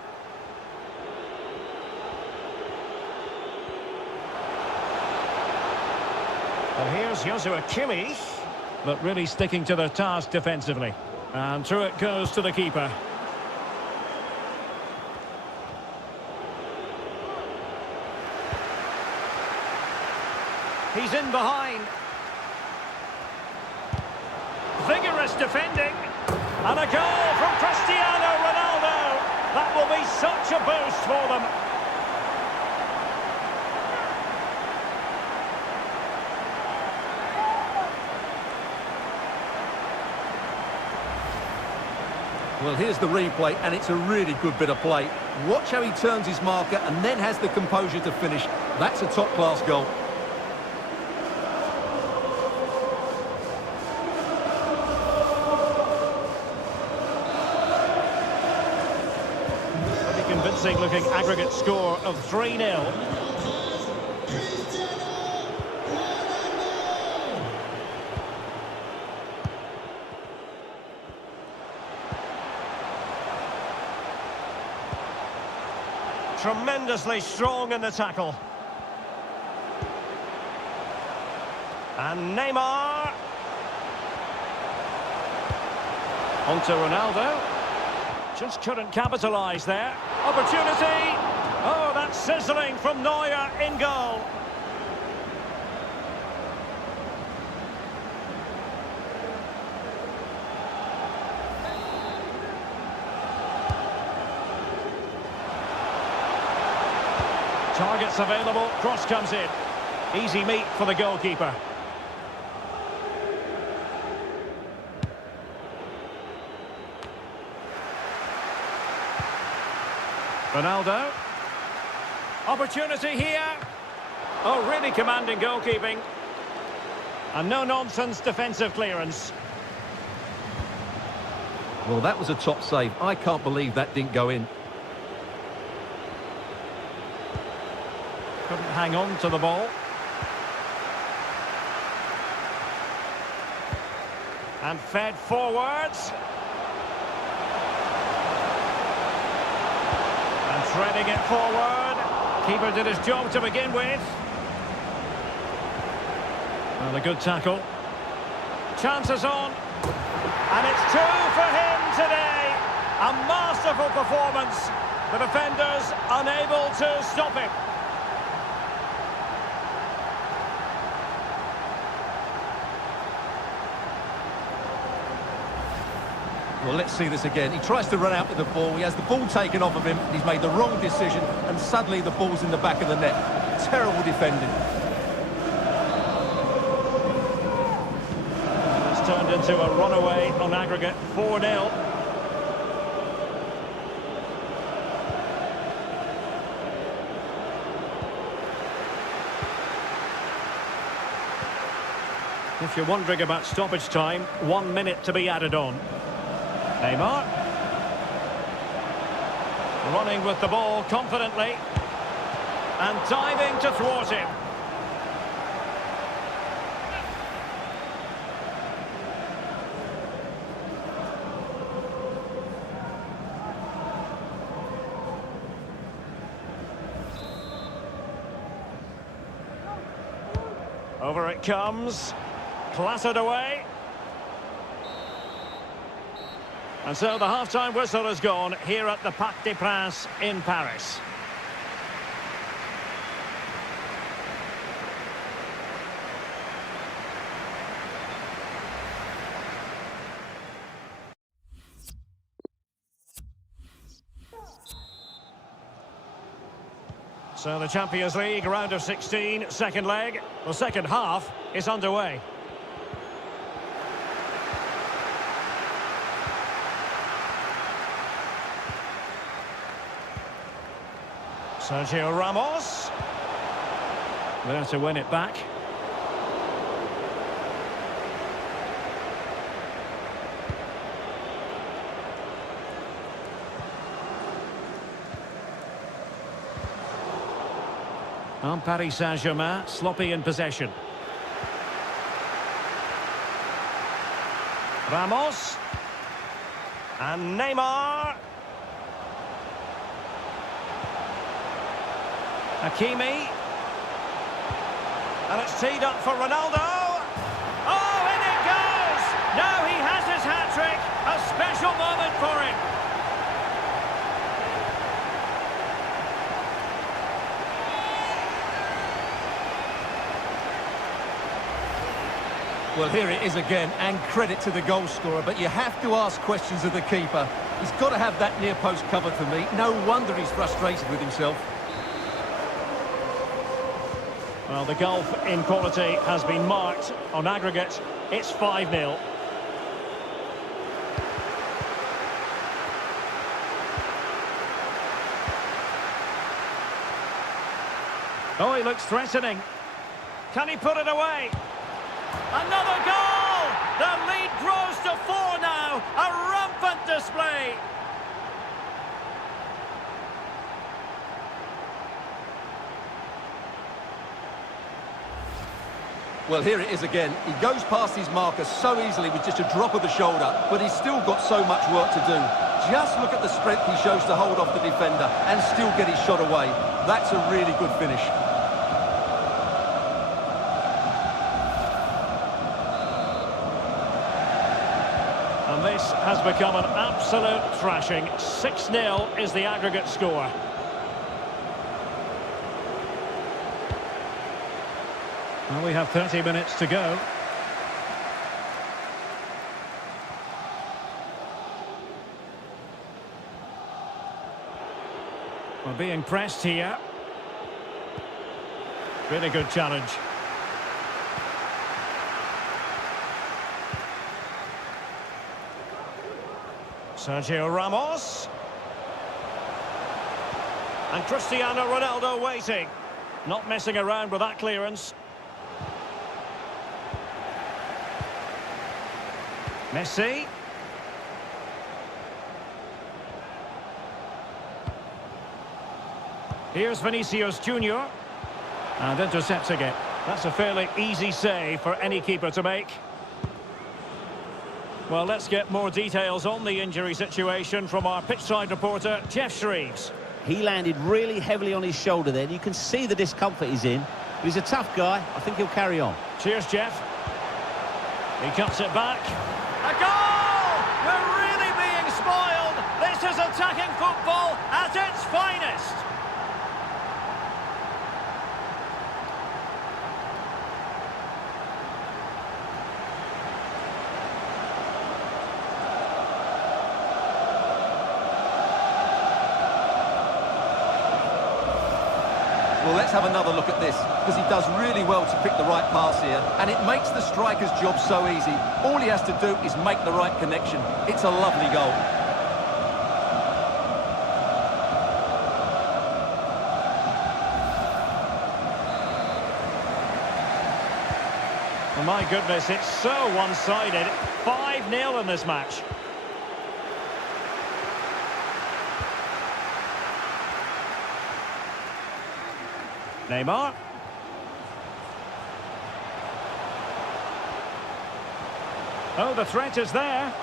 And here's Joshua Kimmich, but really sticking to their task defensively. And through it goes to the keeper. He's in behind. Vigorous defending. And a goal from Cristiano Ronaldo. That will be such a boost for them. Well, here's the replay, and it's a really good bit of play. Watch how he turns his marker and then has the composure to finish. That's a top-class goal. Looking aggregate score of 3-0. Tremendously strong in the tackle. And Neymar. On to Ronaldo. Just couldn't capitalise there. Opportunity! Oh, that's sizzling from Neuer in goal. Targets available, cross comes in. Easy meet for the goalkeeper. Ronaldo. Opportunity here. Oh, really commanding goalkeeping. And no-nonsense defensive clearance. Well, that was a top save. I can't believe that didn't go in. Couldn't hang on to the ball. And fed forwards. And threading it forward. Keeper did his job to begin with. Well, a good tackle. Chances on. And it's two for him today. A masterful performance. The defenders unable to stop him. Well, let's see this again. He tries to run out with the ball. He has the ball taken off of him. He's made the wrong decision, and suddenly the ball's in the back of the net. Terrible defending. It's turned into a runaway on aggregate, 4-0. If you're wondering about stoppage time, 1 minute to be added on. Neymar. Running with the ball confidently. And diving to thwart him. Over it comes. Clattered away. And so the half-time whistle has gone here at the Parc des Princes in Paris. So the Champions League round of 16, second leg. The second half is underway. Sergio Ramos. There to win it back. On Paris Saint-Germain, sloppy in possession. Ramos. And Neymar. Hakimi. And it's teed up for Ronaldo. Oh, in it goes! Now he has his hat-trick. A special moment for him. Well, here it is again, and credit to the goal scorer, but you have to ask questions of the keeper. He's got to have that near post covered for me. No wonder he's frustrated with himself. Well, the gulf in quality has been marked. On aggregate, it's 5-0. Oh, he looks threatening. Can he put it away? Another goal! The lead grows to 4 now. A rampant display. Well, here it is again. He goes past his marker so easily with just a drop of the shoulder, but he's still got so much work to do. Just look at the strength he shows to hold off the defender and still get his shot away. That's a really good finish. And this has become an absolute thrashing. 6-0 is the aggregate score. Well, we have 30 minutes to go. We're being pressed here. Really good challenge. Sergio Ramos. And Cristiano Ronaldo waiting. Not messing around with that clearance. Messi. Here's Vinicius Junior. And intercepts again. That's a fairly easy save for any keeper to make. Well, let's get more details on the injury situation from our pitchside reporter, Jeff Shreves. He landed really heavily on his shoulder then. You can see the discomfort he's in. But he's a tough guy. I think he'll carry on. Cheers, Jeff. He cuts it back. A goal! We're really being spoiled. have another look at this, because he does really well to pick the right pass here, and it makes the striker's job so easy. All he has to do is make the right connection. It's a lovely goal. Oh, my goodness, it's so one-sided. 5-0 in this match. Neymar. Oh, the threat is there.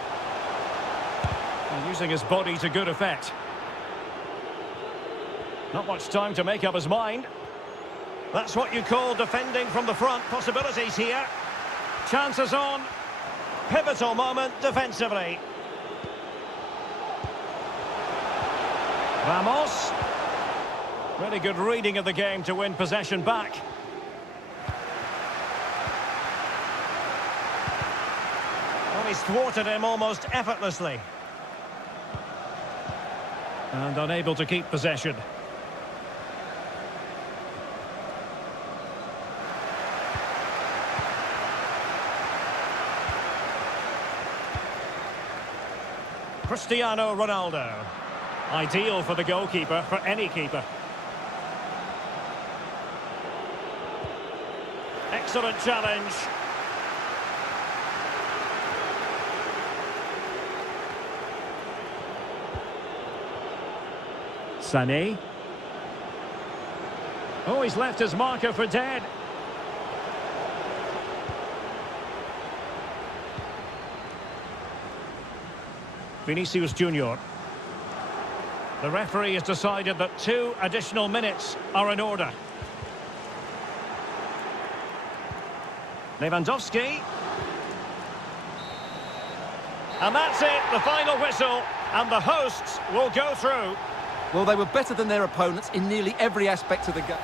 And using his body to good effect. Not much time to make up his mind. That's what you call defending from the front. Possibilities here. Chances on. Pivotal moment defensively. Ramos. Really good reading of the game to win possession back. Well, he's thwarted him almost effortlessly. And unable to keep possession. Cristiano Ronaldo. Ideal for the goalkeeper, for any keeper. Excellent challenge. Sané. Oh, he's left his marker for dead. Vinicius Junior. The referee has decided that 2 additional minutes are in order. Lewandowski. And that's it, the final whistle, and the hosts will go through. Well, they were better than their opponents in nearly every aspect of the game.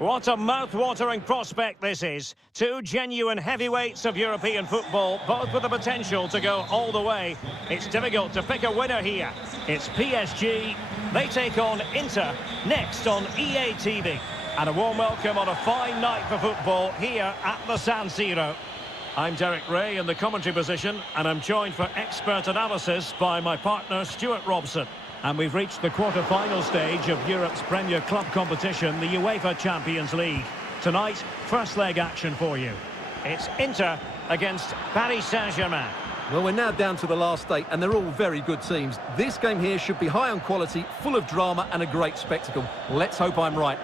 What a mouth-watering prospect this is. 2 genuine heavyweights of European football, both with the potential to go all the way. It's difficult to pick a winner here. It's PSG. They take on Inter next on EA TV. And a warm welcome on a fine night for football here at the San Siro. I'm Derek Ray in the commentary position, and I'm joined for expert analysis by my partner Stuart Robson. And we've reached the quarter-final stage of Europe's premier club competition, the UEFA Champions League. Tonight, first leg action for you. It's Inter against Paris Saint-Germain. Well, we're now down to the last 8, and they're all very good teams. This game here should be high on quality, full of drama and a great spectacle. Let's hope I'm right.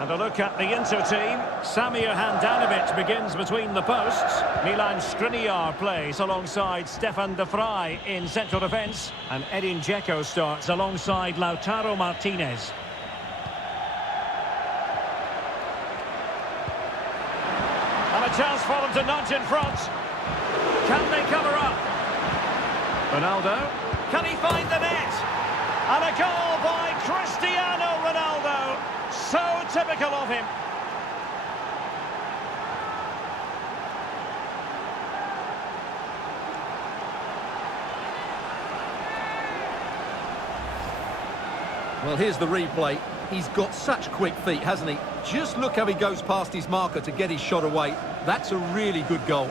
And a look at the Inter team. Samir Handanovic begins between the posts. Milan Skriniar plays alongside Stefan de Vrij in central defence. And Edin Dzeko starts alongside Lautaro Martinez. And a chance for them to nudge in front. Can they cover up? Ronaldo. Can he find the net? And a goal by Cristiano Ronaldo. So typical of him. Well, here's the replay. He's got such quick feet, hasn't he? Just look how he goes past his marker to get his shot away. That's a really good goal.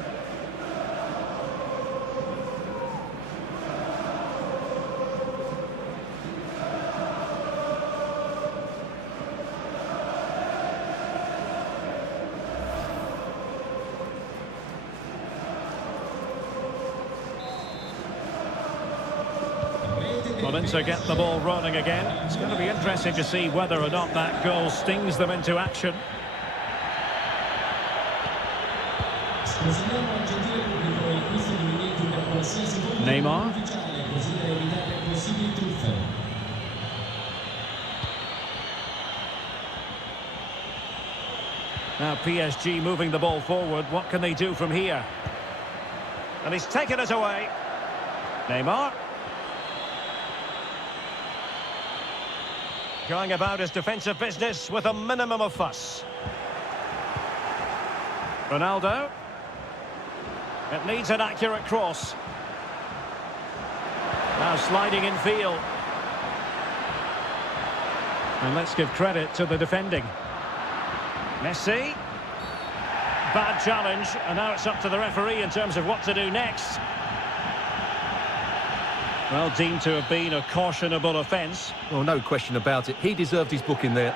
Well, Inter get the ball rolling again. It's going to be interesting to see whether or not that goal stings them into action. Neymar. Now PSG moving the ball forward. What can they do from here? And he's taken it away. Neymar. Going about his defensive business with a minimum of fuss. Ronaldo. It needs an accurate cross. Now sliding in field. And let's give credit to the defending. Messi. Bad challenge, and now it's up to the referee in terms of what to do next. Well, deemed to have been a cautionable offence. Well, no question about it. He deserved his booking there.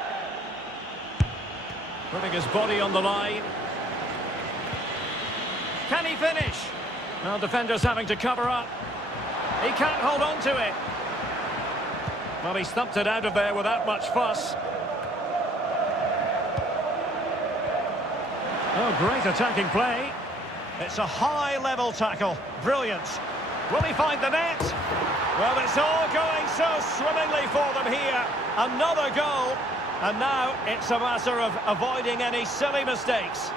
Putting his body on the line. Can he finish? Well, defenders having to cover up. He can't hold on to it. Well, he stumped it out of there without much fuss. Oh, great attacking play. It's a high-level tackle. Brilliant. Will he find the net? Well, it's all going so swimmingly for them here. Another goal. And now it's a matter of avoiding any silly mistakes.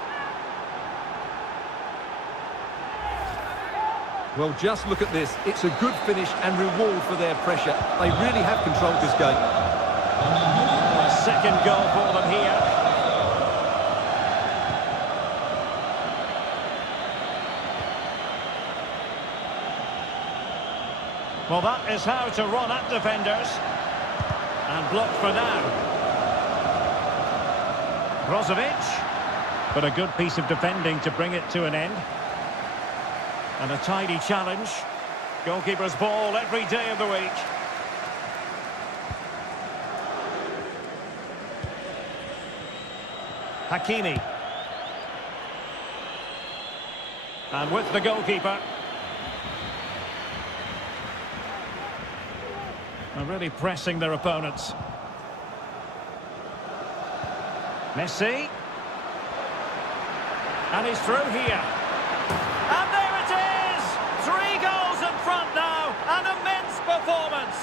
Well, just look at this. It's a good finish and reward for their pressure. They really have controlled this game. A second goal for them here. Well, that is how to run at defenders. And blocked for now. Brozovic. But a good piece of defending to bring it to an end. And a tidy challenge. Goalkeeper's ball every day of the week. Hakimi. And with the goalkeeper. And really pressing their opponents. Messi. And he's through here. And there it is! 3 goals in front now. An immense performance.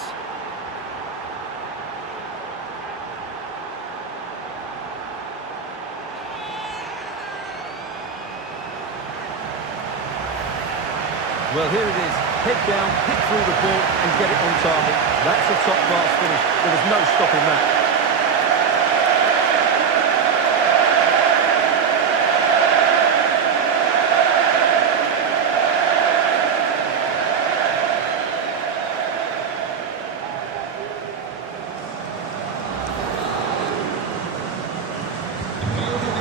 Well, here it is. Head down, hit through the ball and get it on target. That's a top-class finish. There was no stopping that.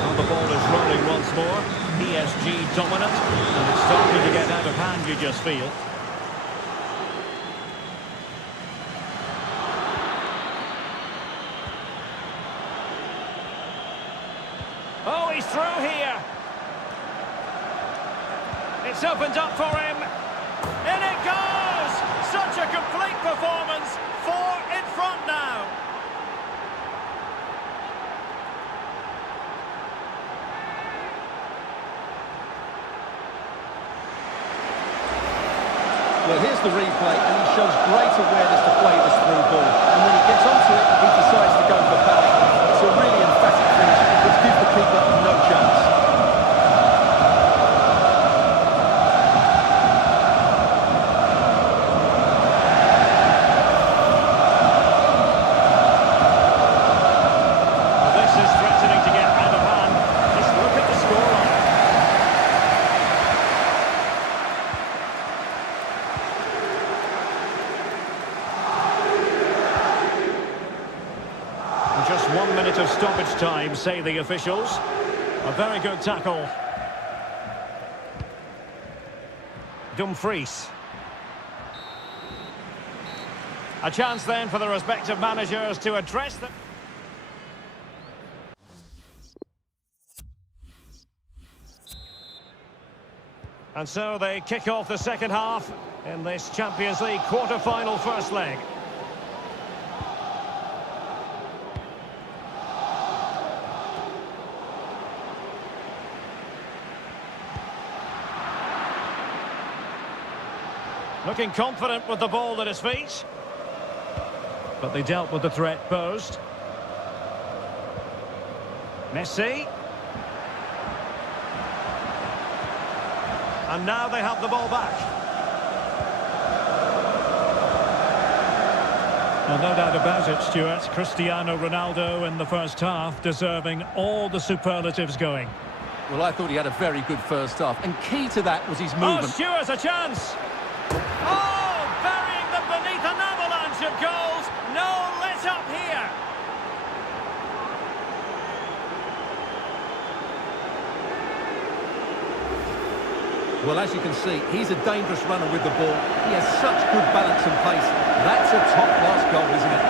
Well, the ball is rolling once more. PSG dominant. And it's starting to get out of hand, you just feel. Oh, he's through here. It's opened up for him. In it goes! Such a complete performance. 4 in front now. Well, here's the replay, and he shows great awareness to play this through ball. And when he gets onto it, he decides to go for power. It's a really emphatic finish, which gives the keeper no chance. Well, this is threatening to get out of hand. Just look at the scoreline. Just 1 minute of stoppage time, say the officials. A very good tackle. Dumfries. A chance then for the respective managers to address them. And so they kick off the second half in this Champions League quarter-final first leg. Looking confident with the ball at his feet. But they dealt with the threat posed. Messi. And now they have the ball back. Well, no doubt about it, Stuart. Cristiano Ronaldo in the first half, deserving all the superlatives going. Well, I thought he had a very good first half, and key to that was his movement. Oh, Stuart, a chance! Oh, burying them beneath an avalanche of goals. No let up here. Well, as you can see, he's a dangerous runner with the ball. He has such good balance and pace. That's a top-class goal, isn't it?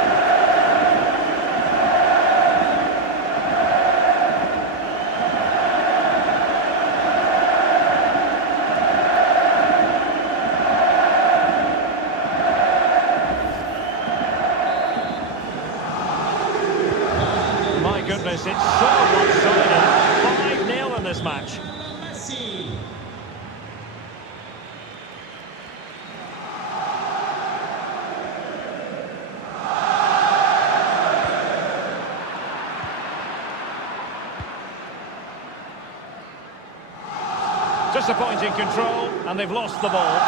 My goodness, it's so one-sided. 5-0 in this match. Disappointing control, and they've lost the ball.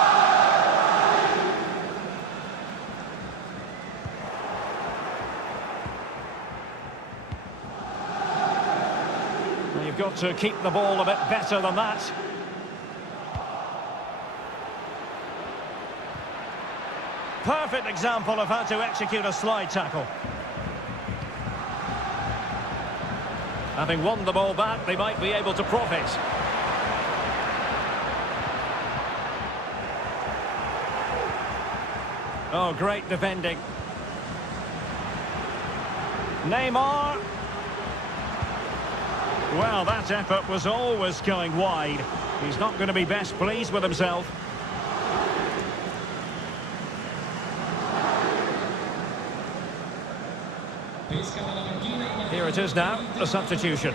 Well, you've got to keep the ball a bit better than that. Perfect example of how to execute a slide tackle. Having won the ball back, they might be able to profit. Oh, great defending. Neymar. Well, that effort was always going wide. He's not going to be best pleased with himself. Here it is now, a substitution.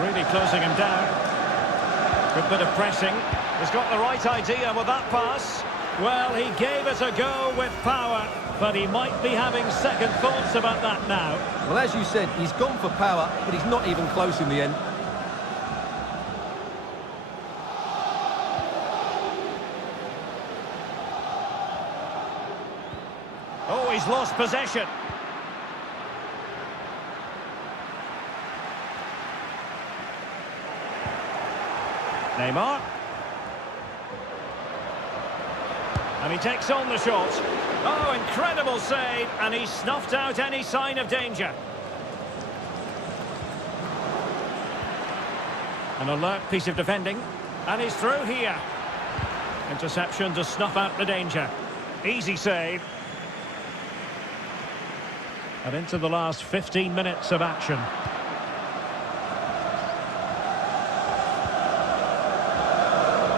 Really closing him down. Good bit of pressing. He's got the right idea with that pass. Well, he gave it a go with power, but he might be having second thoughts about that now. Well, as you said, he's gone for power, but he's not even close in the end. Oh, he's lost possession. Neymar. And he takes on the shot. Oh, incredible save, and he snuffed out any sign of danger. An alert piece of defending, and he's through here. Interception to snuff out the danger. Easy save. And into the last 15 minutes of action.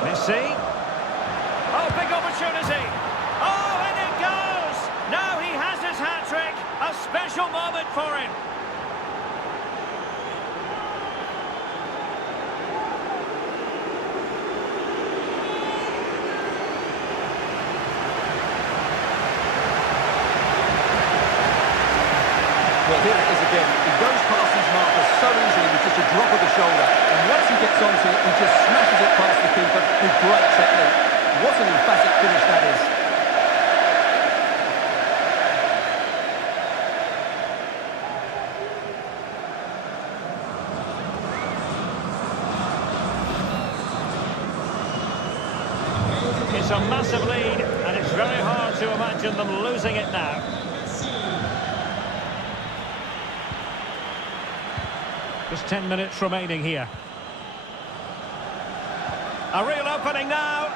Messi. Oh, big opportunity. Oh, and it goes. Now he has his hat-trick. A special moment for him. Well, here it is again. He goes past his marker so easily with just a drop of the shoulder. And once he gets onto it, he just smashes it past the keeper with great technique. What an emphatic finish that is. It's a massive lead, and it's very hard to imagine them losing it now. Just 10 minutes remaining here. A real opening now.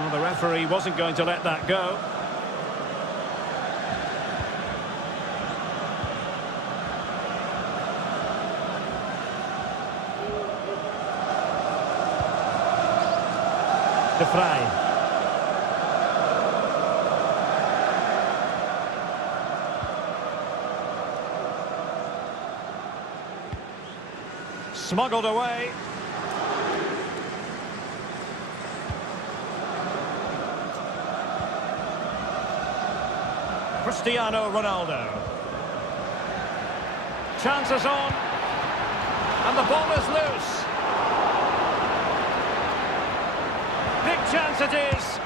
Well, the referee wasn't going to let that go. De Vrij. Smuggled away. Cristiano Ronaldo. Chances on. And the ball is loose. Big chance it is.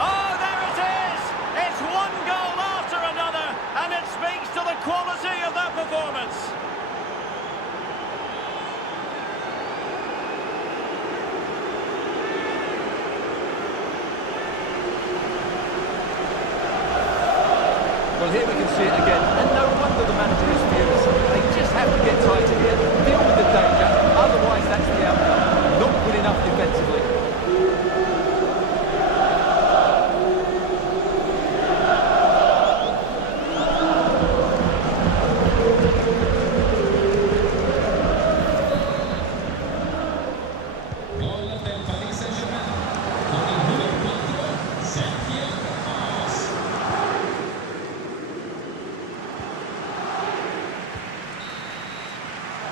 Oh, there it is! It's one goal after another, and it speaks to the quality of that performance. Well, here we can see it again, and no wonder the manager is furious. They just have to get tighter here, deal with the danger, otherwise that's the outcome. Not good enough defensively.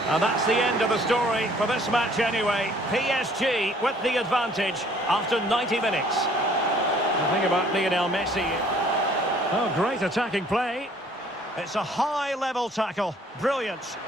And that's the end of the story for this match anyway. PSG with the advantage after 90 minutes. The thing about Lionel Messi... Oh, great attacking play. It's a high-level tackle. Brilliant.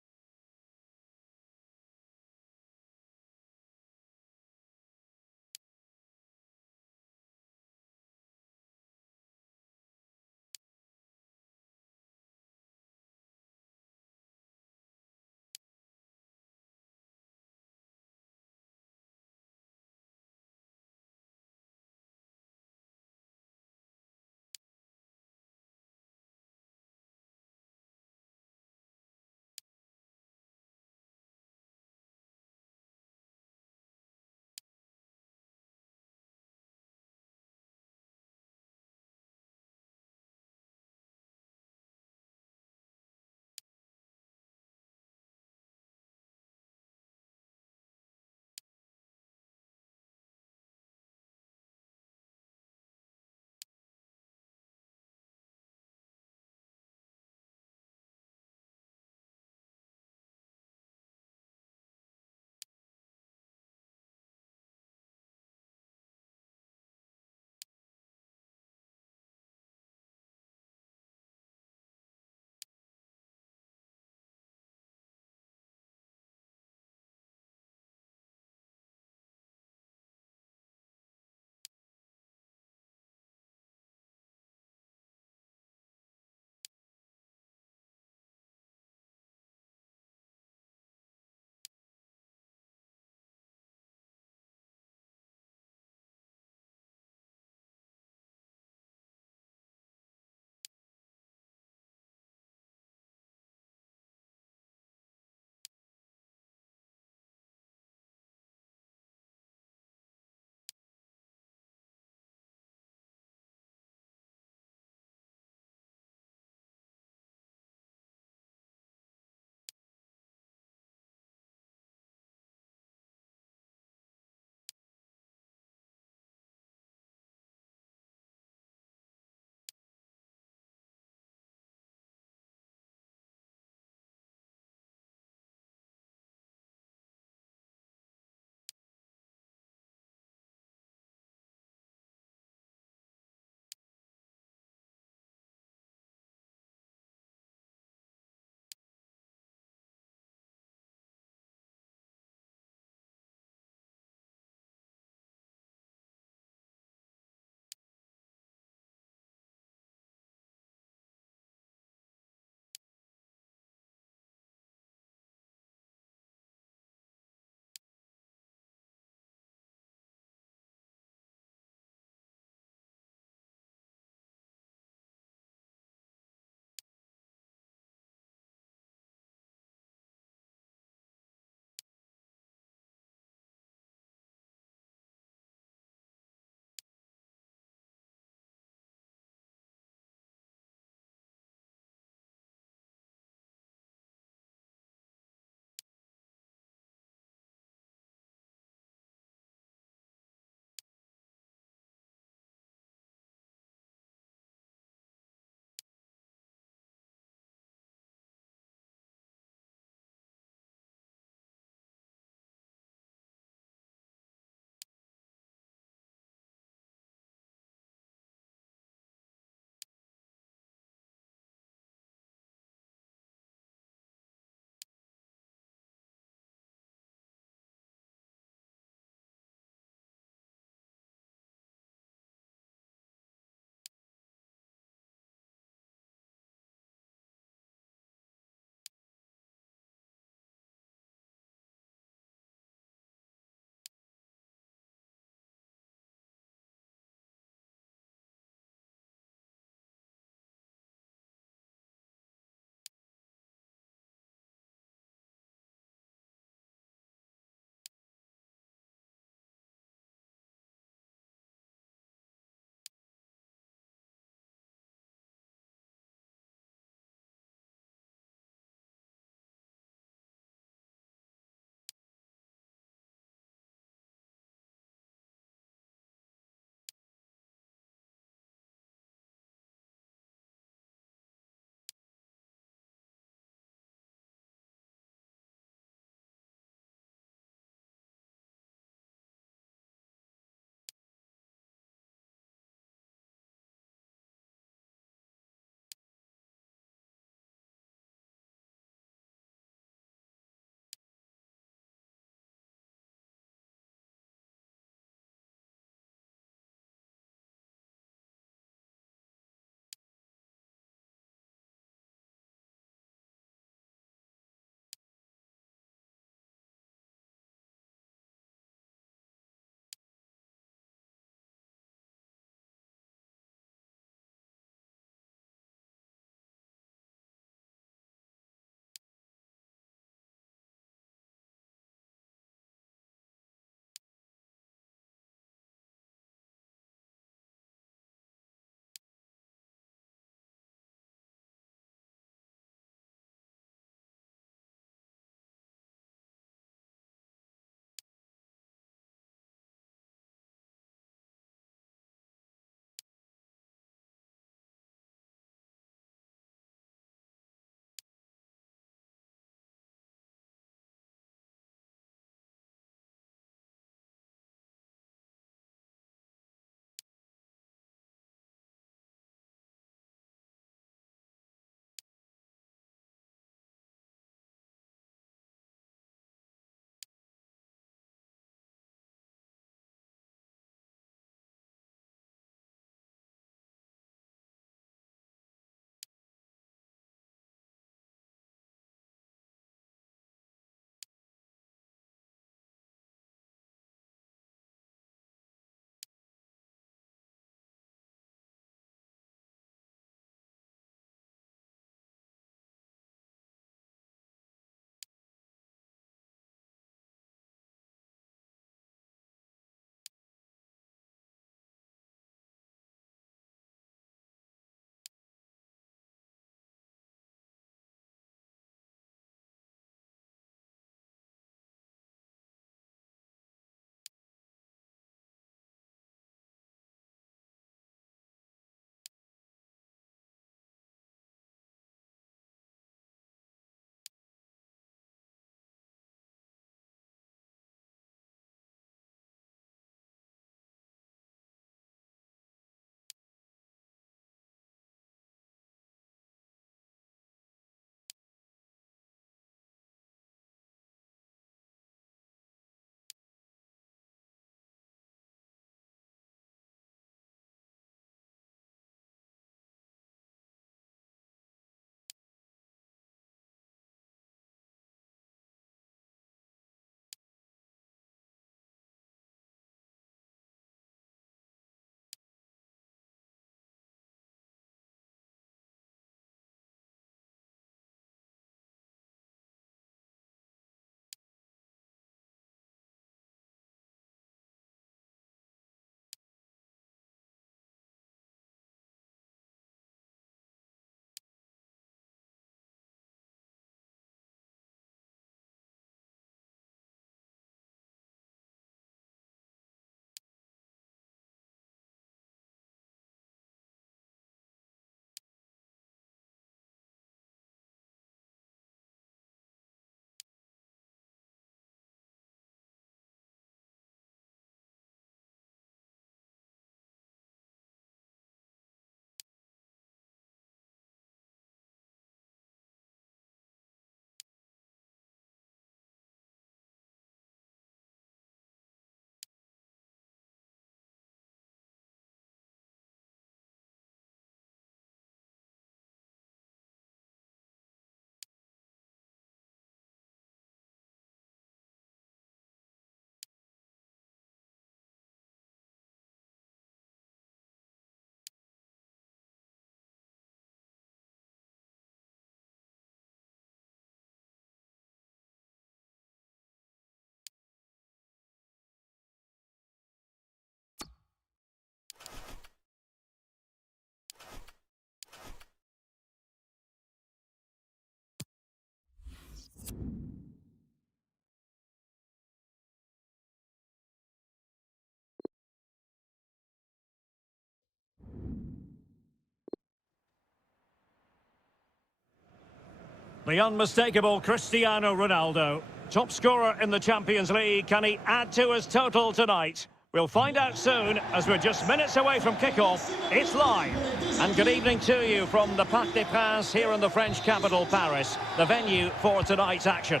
The unmistakable Cristiano Ronaldo. Top scorer in the Champions League. Can he add to his total tonight? We'll find out soon, as we're just minutes away from kickoff. It's live. And good evening to you from the Parc des Princes here in the French capital, Paris, the venue for tonight's action.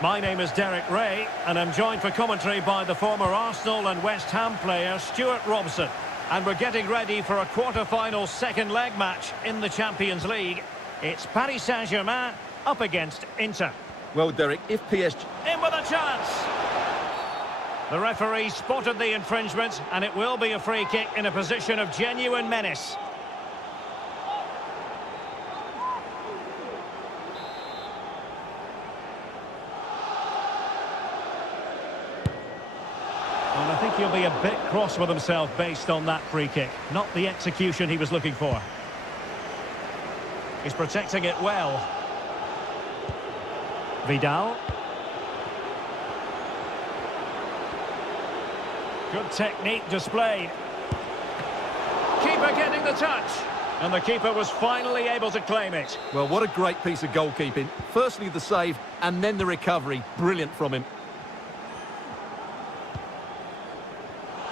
My name is Derek Ray, and I'm joined for commentary by the former Arsenal and West Ham player, Stuart Robson. And we're getting ready for a quarter-final second leg match in the Champions League. It's Paris Saint-Germain up against Inter. Well, Derek, if PSG... In with a chance! The referee spotted the infringement, and it will be a free kick in a position of genuine menace. And I think he'll be a bit cross with himself based on that free kick. Not the execution he was looking for. He's protecting it well. Vidal. Good technique displayed. Keeper getting the touch. And the keeper was finally able to claim it. Well, what a great piece of goalkeeping. Firstly, the save, and then the recovery. Brilliant from him.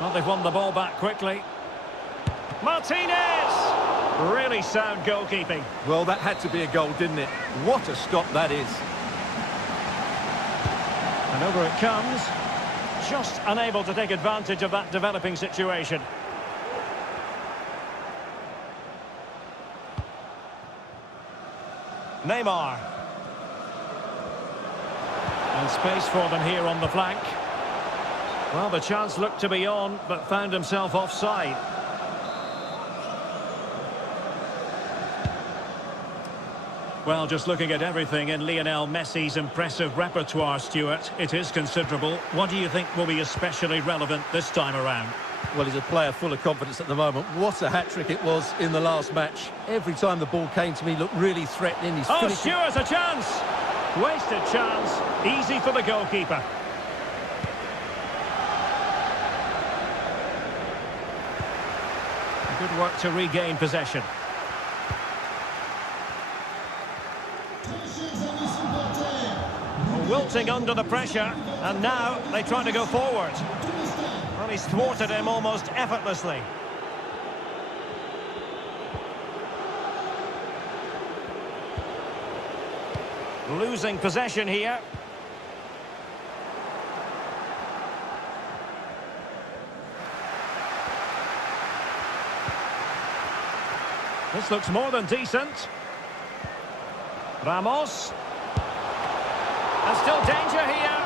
Well, they've won the ball back quickly. Martinez! Really sound goalkeeping. Well, that had to be a goal, didn't it? What a stop that is. And over it comes. Just unable to take advantage of that developing situation. Neymar. And space for them here on the flank. Well, the chance looked to be on, but found himself offside. Well, just looking at everything in Lionel Messi's impressive repertoire, Stuart, it is considerable. What do you think will be especially relevant this time around? Well, he's a player full of confidence at the moment. What a hat-trick it was in the last match. Every time the ball came to me, looked really threatening. He's finishing... Stuart, a chance! Wasted chance. Easy for the goalkeeper. Good work to regain possession. Wilting under the pressure, and now they try to go forward. Well, he's thwarted him almost effortlessly. Losing possession here. This looks more than decent. Ramos. And still danger here.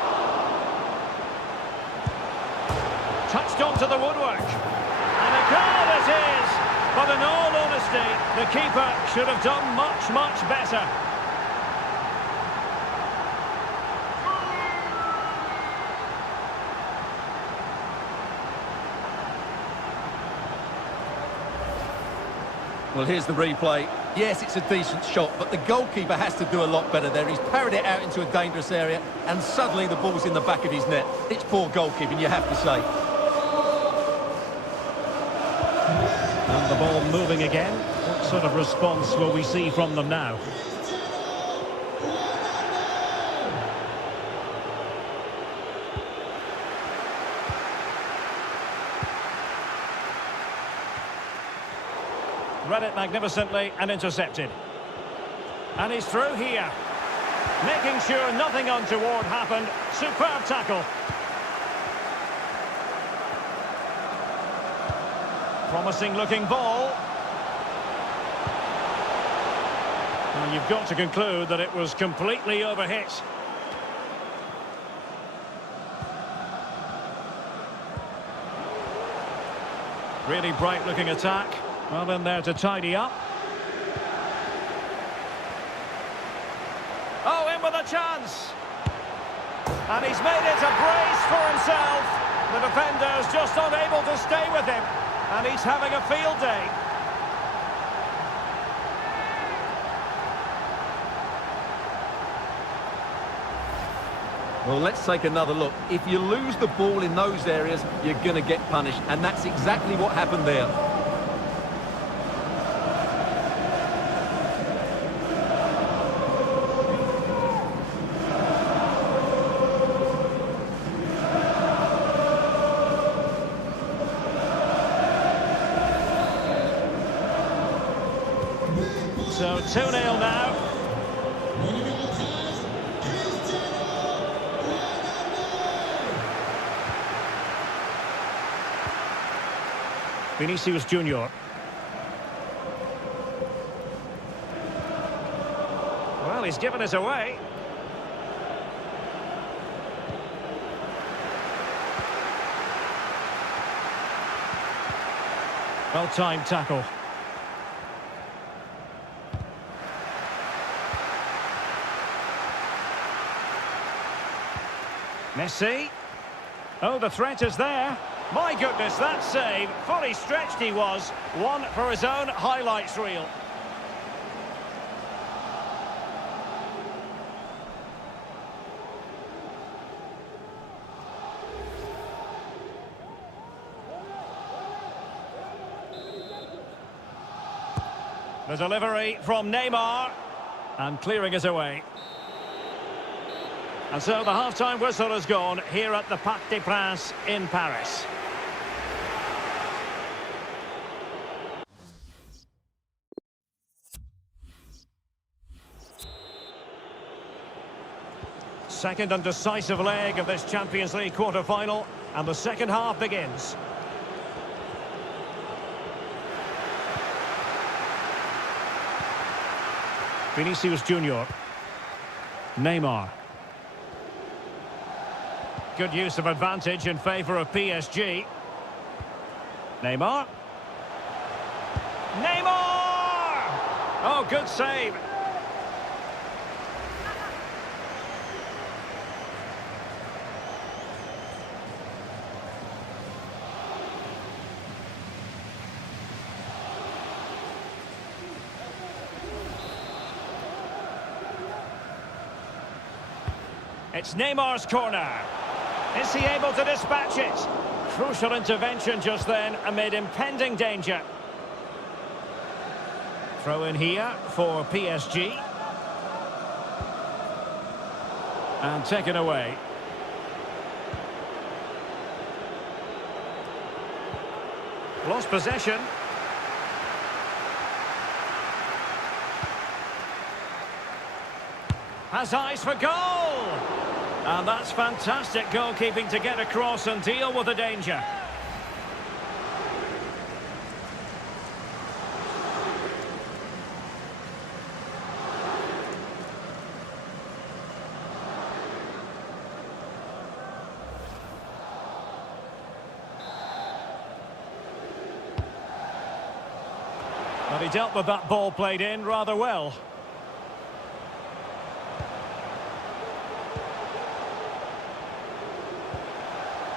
Touched onto the woodwork. And a goal it is. But in all honesty, the keeper should have done much, much better. Well, here's the replay. Yes, it's a decent shot, but the goalkeeper has to do a lot better there. He's parried it out into a dangerous area, and suddenly the ball's in the back of his net. It's poor goalkeeping, you have to say. And the ball moving again. What sort of response will we see from them now? Read it magnificently and intercepted. And he's through here. Making sure nothing untoward happened. Superb tackle. Promising looking ball. Well, you've got to conclude that it was completely overhit. Really bright looking attack. Well, in there to tidy up. Oh, in with a chance. And he's made it a brace for himself. The defender's just unable to stay with him. And he's having a field day. Well, let's take another look. If you lose the ball in those areas, you're going to get punished, and that's exactly what happened there. So 2-0 now. Vinicius Junior. Well, he's given us away. Well-timed tackle. Messi. Oh, the threat is there. My goodness, that save. Fully stretched he was. One for his own highlights reel. The delivery from Neymar. And clearing us away. And so the half-time whistle has gone here at the Parc des Princes in Paris. Second and decisive leg of this Champions League quarter-final, and the second half begins. Vinicius Junior. Neymar. Good use of advantage in favour of PSG. Neymar. Neymar! Oh, good save. It's Neymar's corner. Is he able to dispatch it? Crucial intervention just then amid impending danger. Throw in here for PSG. And taken away. Lost possession. Has eyes for goal! And that's fantastic goalkeeping to get across and deal with the danger. But he dealt with that ball played in rather well.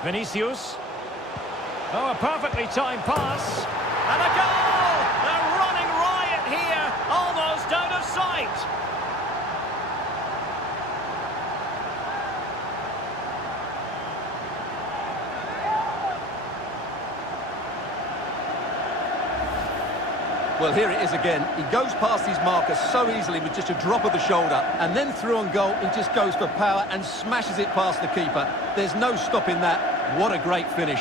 Vinicius. Oh, a perfectly timed pass. And a goal! They're running riot here, almost out of sight. Well, here it is again. He goes past his marker so easily with just a drop of the shoulder, and then through on goal, he just goes for power and smashes it past the keeper. There's no stopping that. What a great finish.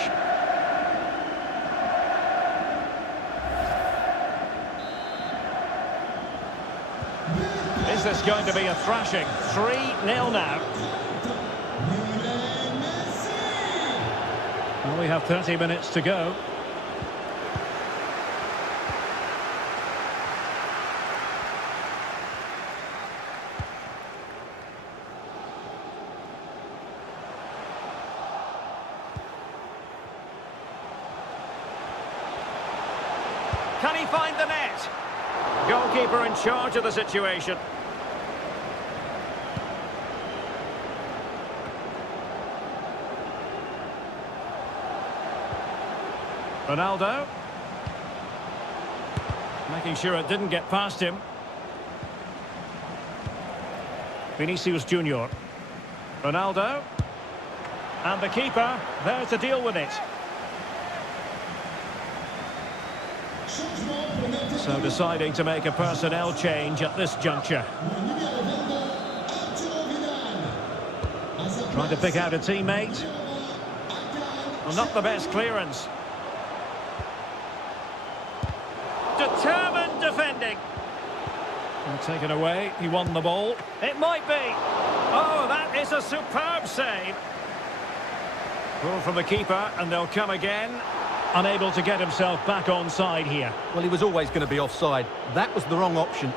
Is this going to be a thrashing? 3-0 now. Well, we have 30 minutes to go. Can he find the net? Goalkeeper in charge of the situation. Ronaldo. Making sure it didn't get past him. Vinicius Junior. Ronaldo. And the keeper there to deal with it. So deciding to make a personnel change at this juncture. Trying to pick out a teammate. Well, not the best clearance. Determined defending. And taken away, he won the ball. It might be. Oh, that is a superb save. Goal from the keeper, and they'll come again. Unable to get himself back onside here. Well, he was always going to be offside. That was the wrong option.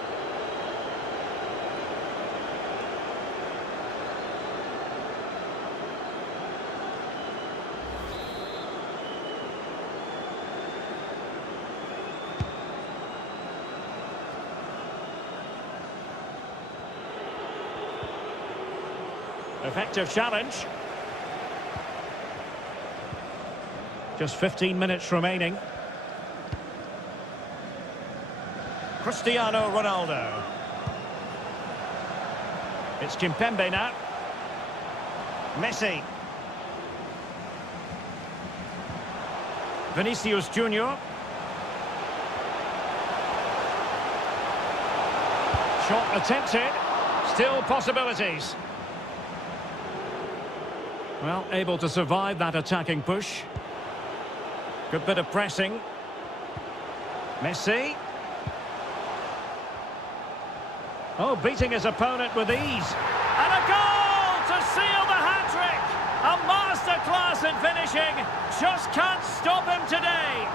Effective challenge. Just 15 minutes remaining. Cristiano Ronaldo. It's Kimpembe now. Messi. Vinicius Junior. Shot attempted. Still possibilities. Well, able to survive that attacking push. Good bit of pressing. Messi. Oh, beating his opponent with ease. And a goal to seal the hat-trick! A masterclass in finishing. Just can't stop him today.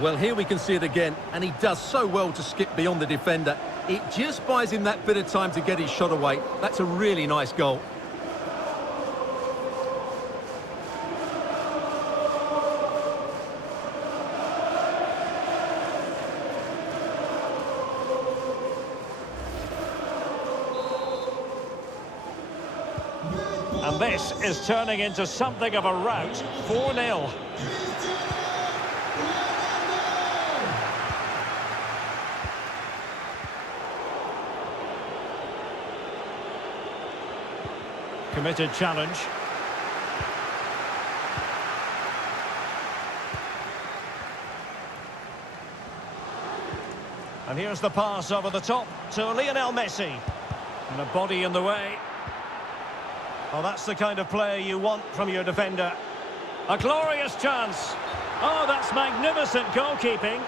Well, here we can see it again, and he does so well to skip beyond the defender. It just buys him that bit of time to get his shot away. That's a really nice goal. And this is turning into something of a rout. 4-0. Committed challenge. And here's the pass over the top to Lionel Messi. And a body in the way. Well, that's the kind of play you want from your defender. A glorious chance. Oh, that's magnificent goalkeeping.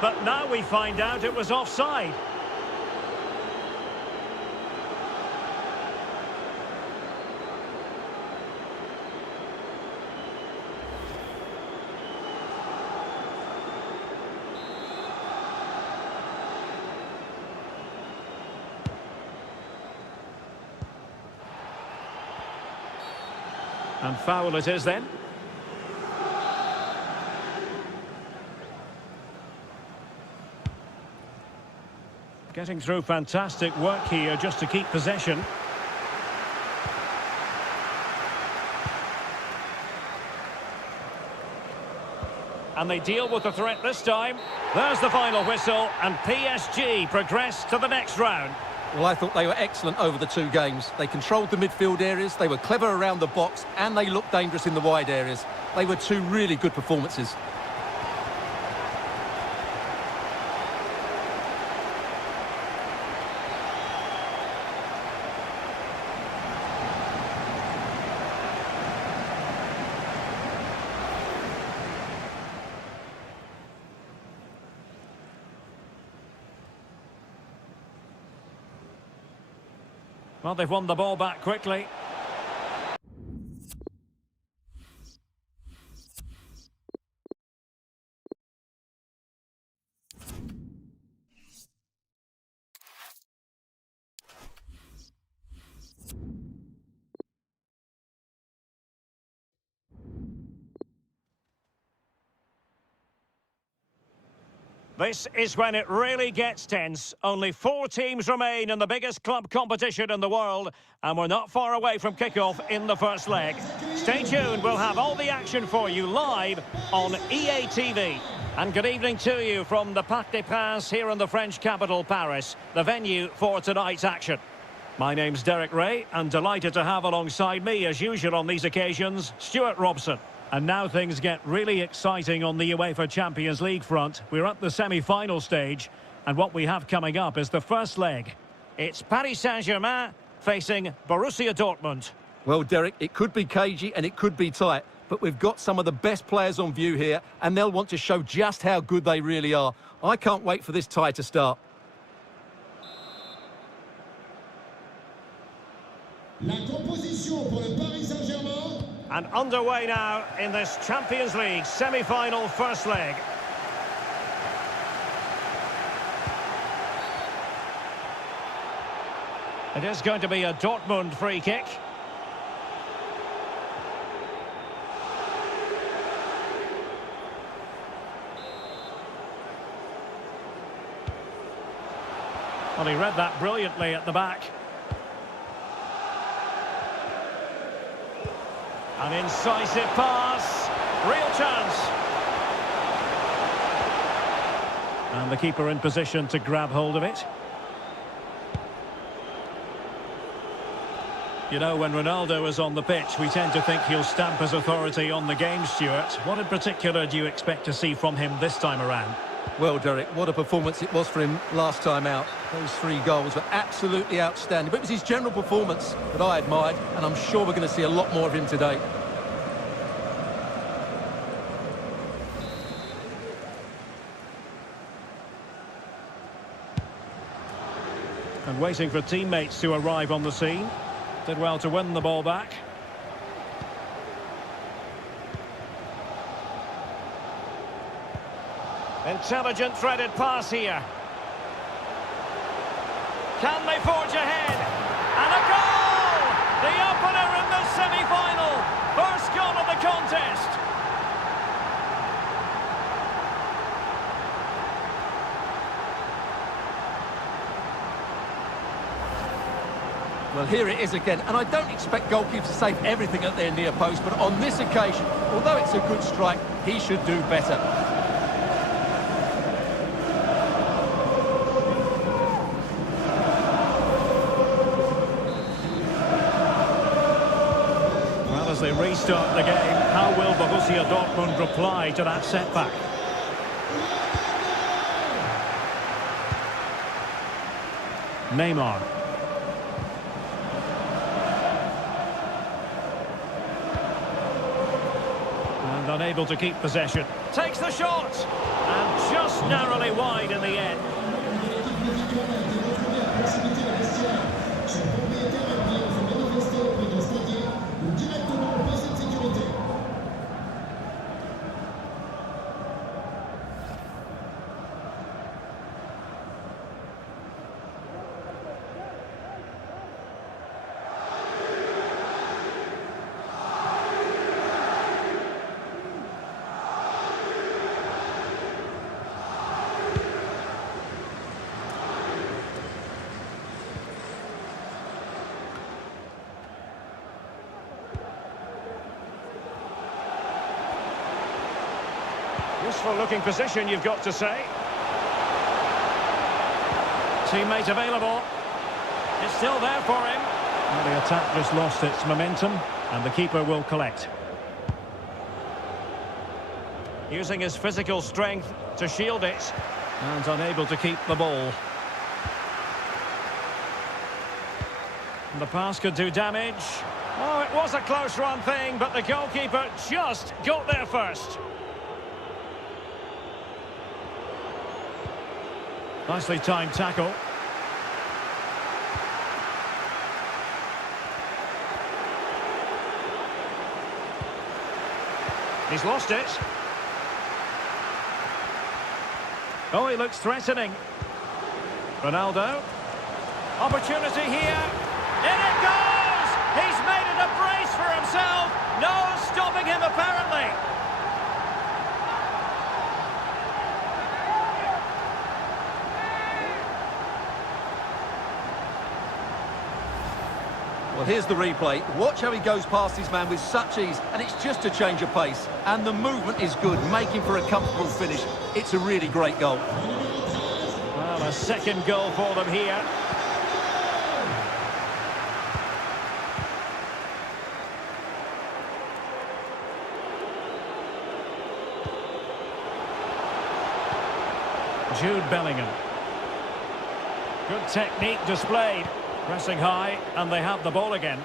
But now we find out it was offside. And foul it is then. Getting through fantastic work here just to keep possession. And they deal with the threat this time. There's the final whistle, and PSG progress to the next round. Well, I thought they were excellent over the two games. They controlled the midfield areas, they were clever around the box, and they looked dangerous in the wide areas. They were two really good performances. Well, they've won the ball back quickly. This is when it really gets tense. Only 4 teams remain in the biggest club competition in the world, and we're not far away from kickoff in the first leg. Stay tuned, we'll have all the action for you live on EA TV. And good evening to you from the Parc des Princes here in the French capital, Paris, the venue for tonight's action. My name's Derek Ray, and delighted to have alongside me, as usual on these occasions, Stuart Robson. And now things get really exciting on the UEFA Champions League front. We're at the semi-final stage, and what we have coming up is the first leg. It's Paris Saint-Germain facing Borussia Dortmund. Well, Derek, it could be cagey and it could be tight, but we've got some of the best players on view here, and they'll want to show just how good they really are. I can't wait for this tie to start. La composition pour le Paris Saint-Germain. And underway now in this Champions League semi-final first leg. It is going to be a Dortmund free kick. Well, he read that brilliantly at the back. An incisive pass. Real chance. And the keeper in position to grab hold of it. You know, when Ronaldo is on the pitch, we tend to think he'll stamp his authority on the game, Stuart. What in particular do you expect to see from him this time around? Well, Derek, what a performance it was for him last time out. Those 3 goals were absolutely outstanding. But it was his general performance that I admired, and I'm sure we're going to see a lot more of him today. And waiting for teammates to arrive on the scene. Did well to win the ball back. Intelligent threaded pass here. Can they forge ahead? And a goal! The opener in the semi-final. First goal of the contest. Well, here it is again, and I don't expect goalkeepers to save everything at their near post, but on this occasion, although it's a good strike, he should do better. Well, as they restart the game, how will Borussia Dortmund reply to that setback? Neymar. Unable to keep possession. Takes the shot! And just narrowly wide in the end. Useful looking position, you've got to say. Teammate available. It's still there for him. Well, the attack just lost its momentum, and the keeper will collect. Using his physical strength to shield it, and unable to keep the ball. And the pass could do damage. Oh, it was a close run thing, but the goalkeeper just got there first. Nicely timed tackle. He's lost it. Oh, he looks threatening. Ronaldo. Opportunity here. In it goes! He's made it a brace for himself. No stopping him, apparently. Well, here's the replay. Watch how he goes past his man with such ease, and it's just a change of pace. And the movement is good, making for a comfortable finish. It's a really great goal. Well, a second goal for them here. Jude Bellingham. Good technique displayed. Pressing high, and they have the ball again.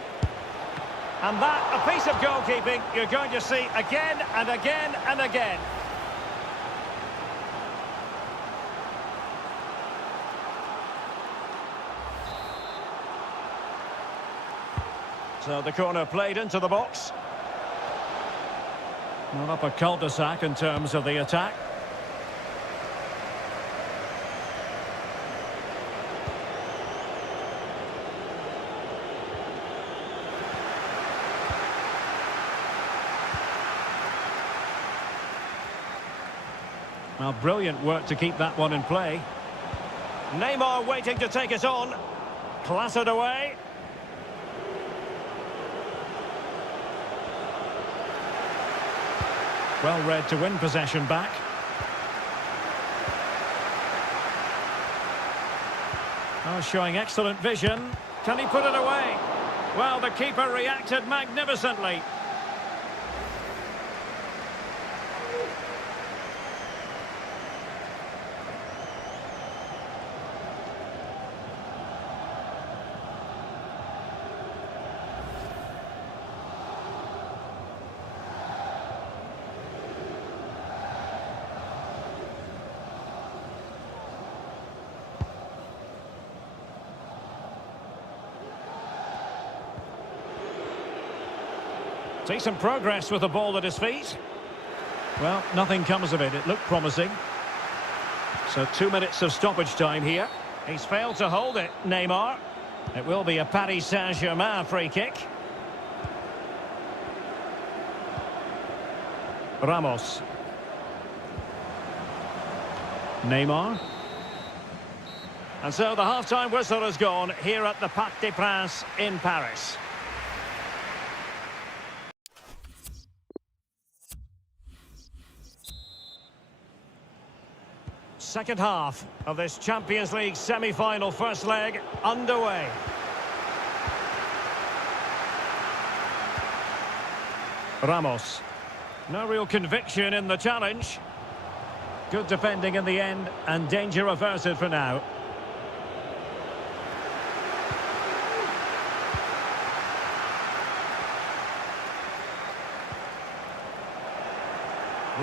And that, a piece of goalkeeping you're going to see again and again and again. So the corner played into the box. Not up a cul-de-sac in terms of the attack. Now, brilliant work to keep that one in play. Neymar waiting to take it on. Clattered away. Well read to win possession back. Oh, showing excellent vision. Can he put it away? Well, the keeper reacted magnificently. Decent progress with the ball at his feet. Well, nothing comes of it. It looked promising. So 2 minutes of stoppage time here. He's failed to hold it, Neymar. It will be a Paris Saint-Germain free kick. Ramos. Neymar. And so the half-time whistle has gone here at the Parc des Princes in Paris. Second half of this Champions League semi-final first leg underway. Ramos. No real conviction in the challenge. Good defending in the end, and danger averted for now.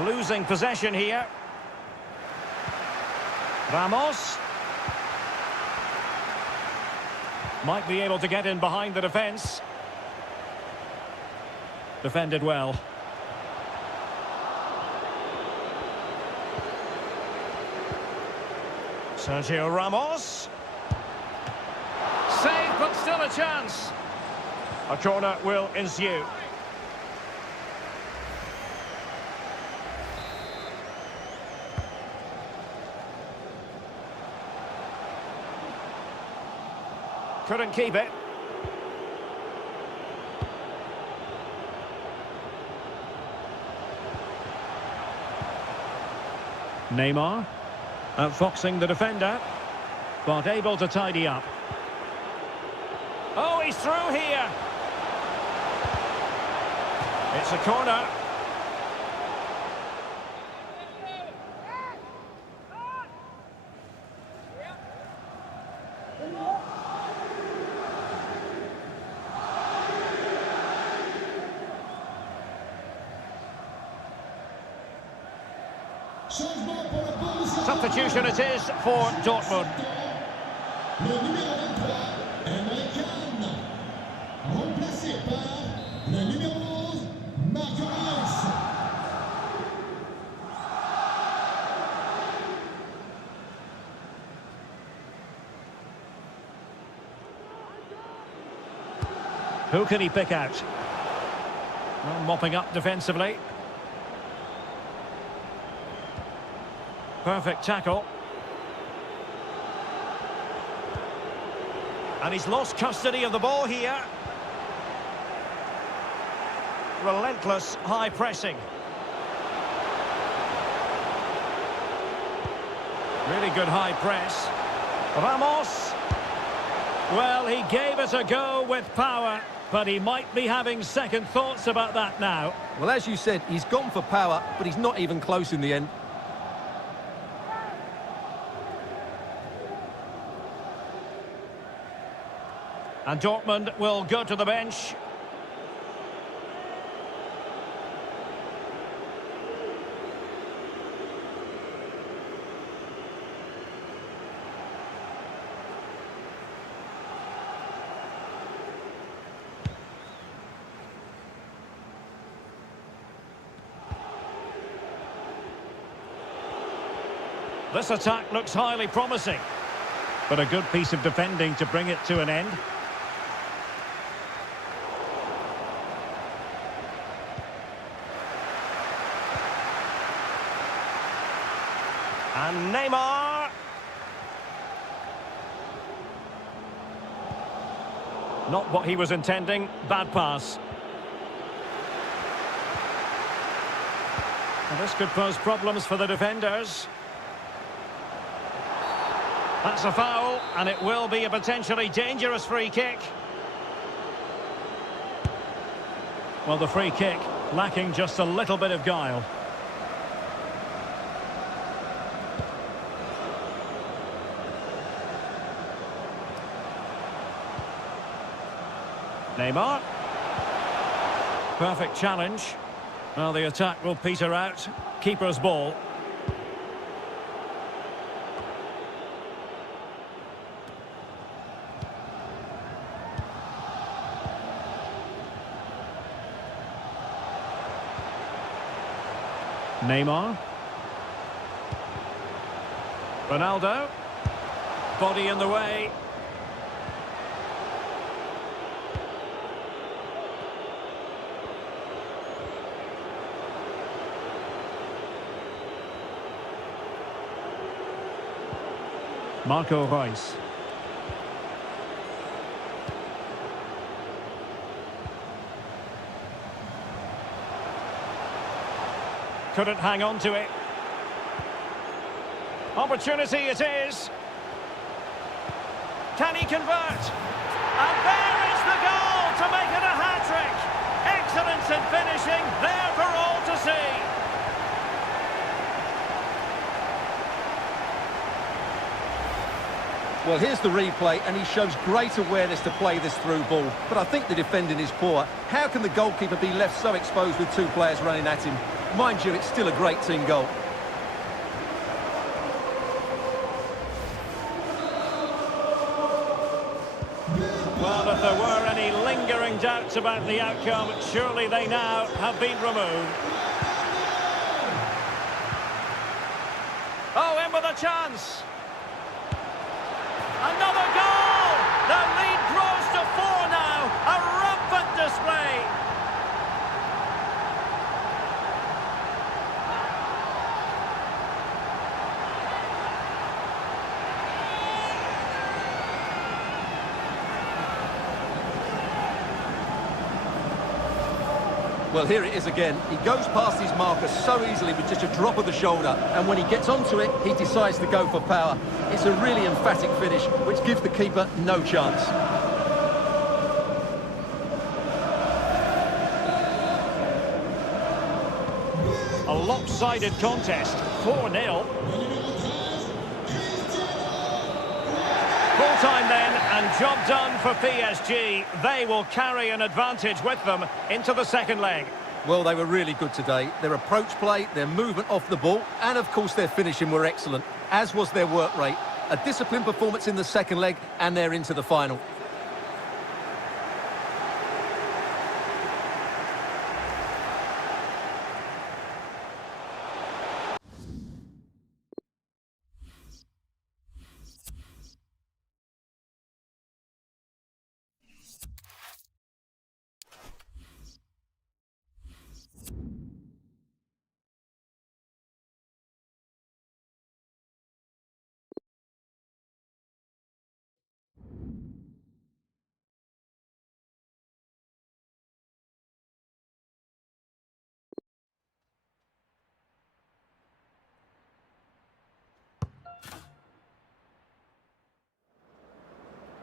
Losing possession here. Ramos. Might be able to get in behind the defence. Defended well. Sergio Ramos. Save, but still a chance. A corner will ensue. Couldn't keep it. Neymar. Outfoxing the defender. But able to tidy up. Oh, he's through here. It's a corner. Substitution it is for Dortmund. Le numéro 23, américain, remplacé par le numéro 11, Marquinhos. Who can he pick out? Well, mopping up defensively. Perfect tackle. And he's lost custody of the ball here. relentless high pressing. Really good high press. Ramos. Well, he gave it a go with power, but he might be having second thoughts about that now. Well, as you said, he's gone for power, but he's not even close in the end. And Dortmund will go to the bench. This attack looks highly promising. But a good piece of defending to bring it to an end. And Neymar. Not what he was intending. Bad pass. And this could pose problems for the defenders. That's a foul, and it will be a potentially dangerous free kick. Well, the free kick lacking just a little bit of guile. Neymar. Perfect challenge. Well, the attack will peter out. Keeper's ball. Neymar. Ronaldo. Body in the way. Marco Reus. Couldn't hang on to it. Opportunity it is. Can he convert? And there is the goal to make it a hat-trick. Excellence in finishing, there for all to see. Well, here's the replay, and he shows great awareness to play this through ball. But I think the defending is poor. How can the goalkeeper be left so exposed with two players running at him? Mind you, it's still a great team goal. Well, if there were any lingering doubts about the outcome, surely they now have been removed. Oh, in with a chance. Another goal! The lead grows to 4 now. A rampant display. Well, here it is again. He goes past his marker so easily with just a drop of the shoulder, and when he gets onto it, he decides to go for power. It's a really emphatic finish, which gives the keeper no chance. A lopsided contest, 4-0. Full-time then, and job done for PSG. They will carry an advantage with them into the second leg. Well, they were really good today. Their approach play, their movement off the ball, and of course their finishing were excellent, as was their work rate. A disciplined performance in the second leg, and they're into the final.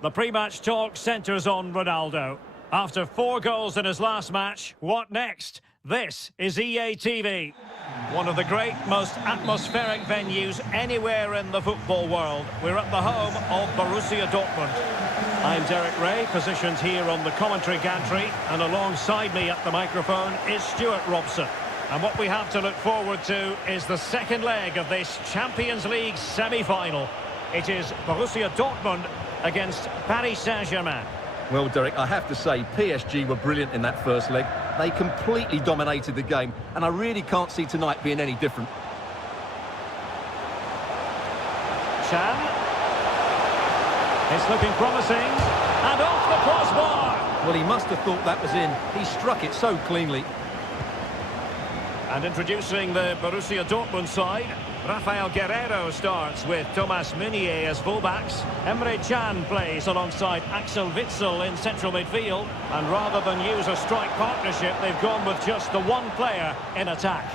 The pre-match talk centres on Ronaldo. After 4 goals in his last match, what next? This is EA TV. One of the great, most atmospheric venues anywhere in the football world. We're at the home of Borussia Dortmund. I'm Derek Ray, positioned here on the commentary gantry, and alongside me at the microphone is Stuart Robson. And what we have to look forward to is the second leg of this Champions League semi-final. It is Borussia Dortmund against Paris Saint-Germain. Well, Derek, I have to say, PSG were brilliant in that first leg. They completely dominated the game, and I really can't see tonight being any different. Chan. It's looking promising. And off the crossbar. Well, he must have thought that was in. He struck it so cleanly. And introducing the Borussia Dortmund side, Rafael Guerreiro starts with Thomas Meunier as fullbacks. Emre Can plays alongside Axel Witsel in central midfield. And rather than use a strike partnership, they've gone with just the one player in attack.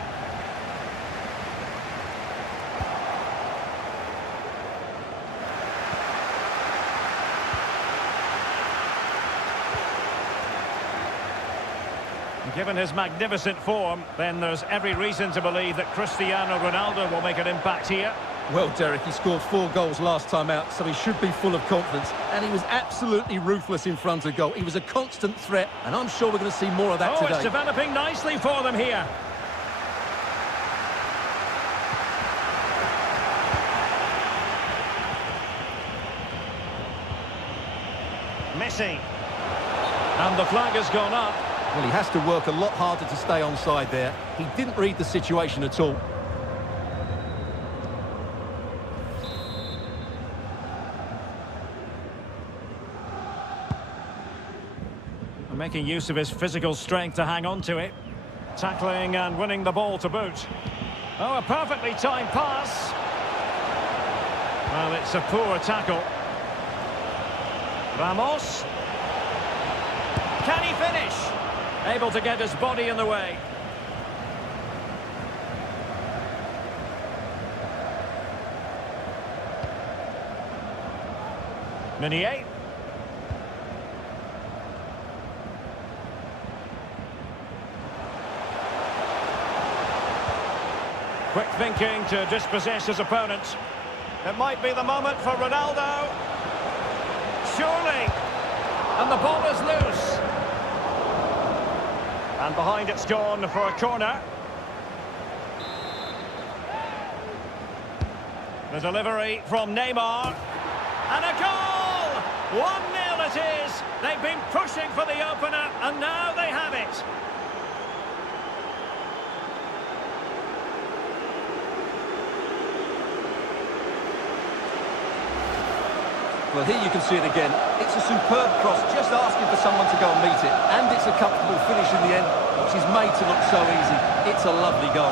Given his magnificent form, then there's every reason to believe that Cristiano Ronaldo will make an impact here. Well, Derek, he scored 4 goals last time out, so he should be full of confidence. And he was absolutely ruthless in front of goal. He was a constant threat, and I'm sure we're going to see more of that today. It's developing nicely for them here. Messi. And the flag has gone up. Well, he has to work a lot harder to stay onside there. He didn't read the situation at all. Making use of his physical strength to hang on to it. Tackling and winning the ball to boot. Oh, a perfectly timed pass. Well, it's a poor tackle. Ramos. Can he finish? Able to get his body in the way. Meunier. Quick thinking to dispossess his opponent. It might be the moment for Ronaldo. Surely. And the ball is loose. And behind it's gone for a corner. The delivery from Neymar. And a goal! 1-0 it is. They've been pushing for the opener, and now they have it. Well, here you can see it again. It's a superb cross, just asking for someone to go and meet it. And it's a comfortable finish in the end, which is made to look so easy. It's a lovely goal.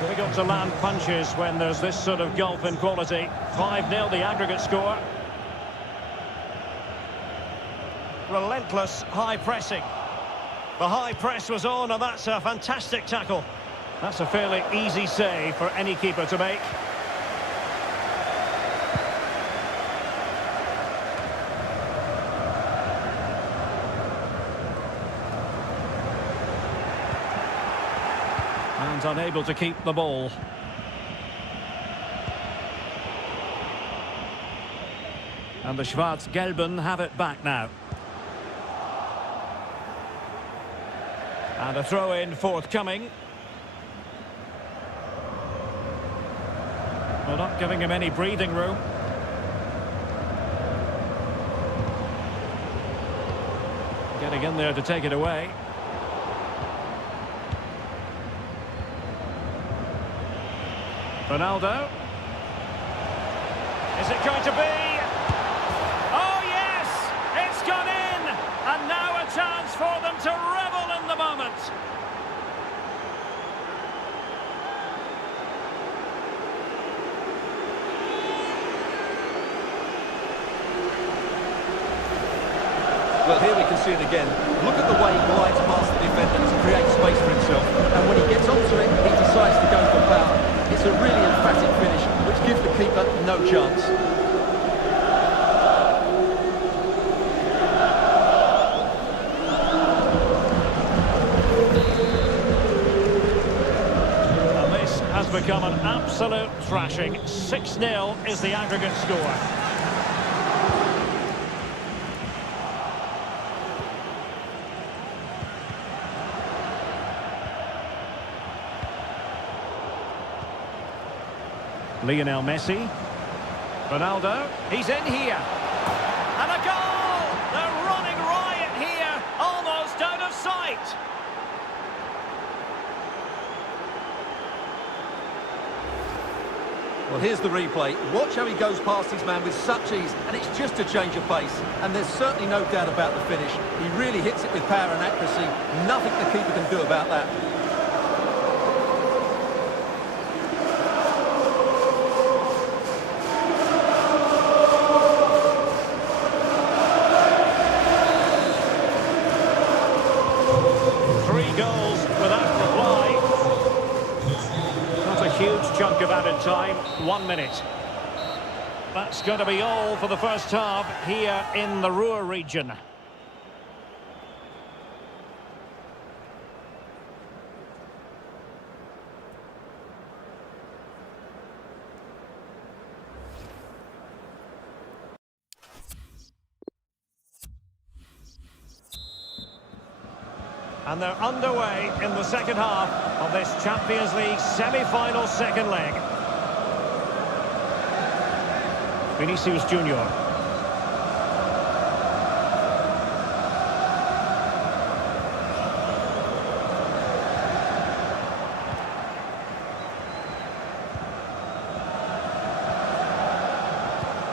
Difficult to land punches when there's this sort of gulf in quality. 5-0 the aggregate score. Relentless high pressing. The high press was on, and that's a fantastic tackle. That's a fairly easy save for any keeper to make. And unable to keep the ball. And the Schwarz-Gelben have it back now. And a throw-in forthcoming. Well, not giving him any breathing room. Getting in there to take it away. Ronaldo. Is it going to be? Oh, yes! It's gone in! And now a chance for them to revel in the moment. Here we can see it again. Look at the way he glides past the defender to create space for himself. And when he gets onto it, he decides to go for power. It's a really emphatic finish, which gives the keeper no chance. And this has become an absolute thrashing. 6-0 is the aggregate score. Lionel Messi. Ronaldo. He's in here. And a goal! They're running riot here. Almost out of sight. Well, here's the replay. Watch how he goes past his man with such ease, and it's just a change of pace. And there's certainly no doubt about the finish. He really hits it with power and accuracy. Nothing the keeper can do about that. Huge chunk of added time, 1 minute. That's going to be all for the first half here in the Ruhr region. And they're underway in the second half of this Champions League semi-final second leg. Vinicius Junior.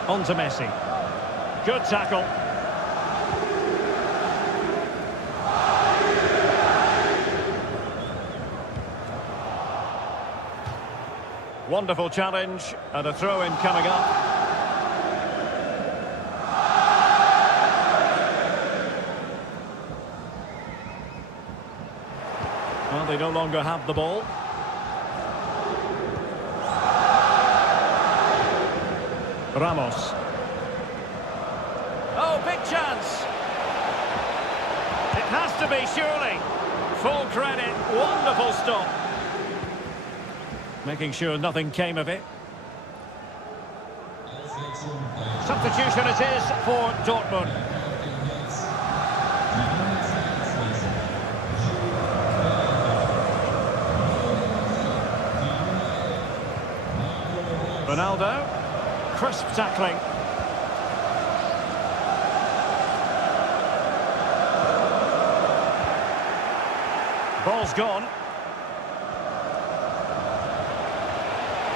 On to Messi. Good tackle. Wonderful challenge, and a throw-in coming up. Well, they no longer have the ball. Ramos. Oh, big chance! It has to be, surely. Full credit, wonderful stop. Making sure nothing came of it. Substitution it is for Dortmund. Ronaldo. Crisp tackling. Ball's gone.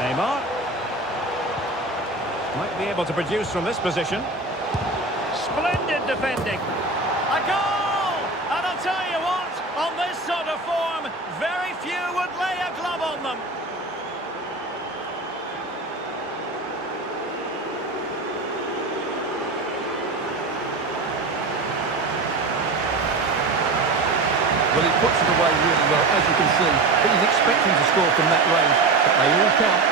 Neymar might be able to produce from this position. Splendid defending. A goal! And I'll tell you what, on this sort of form, very few would lay a glove on them. Well, he puts it away really well, as you can see. But he's expecting to score from that range, but they all count.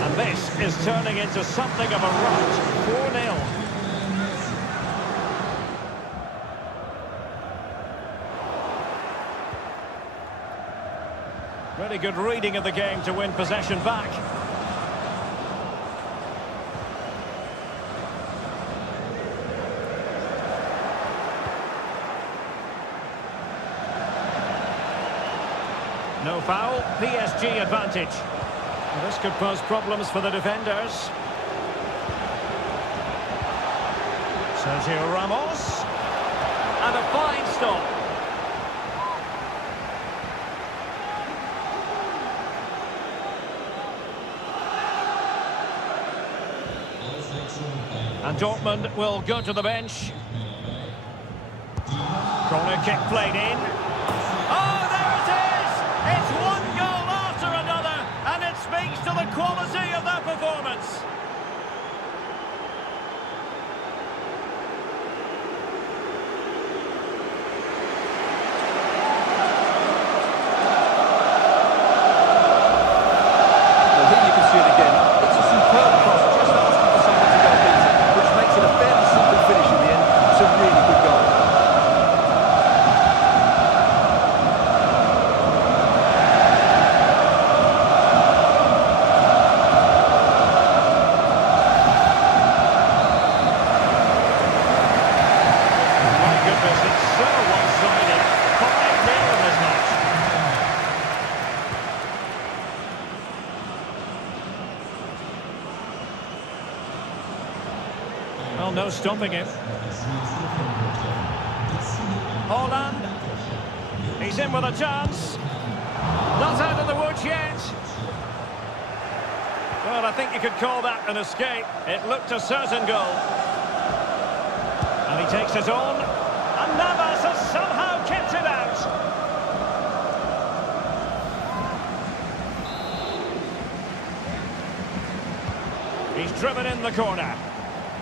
And this is turning into something of a rout. 4-0. Really good reading of the game to win possession back. No foul, PSG advantage. Well, this could pose problems for the defenders. Sergio Ramos. And a fine stop. And And Dortmund will go to the bench. Corner kick played in. Oh, there it is! It's one goal after another, and it speaks to the quality of their performance. Well, here you can see it again. It's a superb cross, just asking for someone to go beat it, which makes it a fairly simple finish in the end. It's a really good goal. My goodness, it's so one-sided. 5-0 in this match. Well, no stopping it. Holland. He's in with a chance. Not out of the woods yet. Well, I think you could call that an escape. It looked a certain goal. And he takes it on. And Navas has somehow kept it out. He's driven in the corner.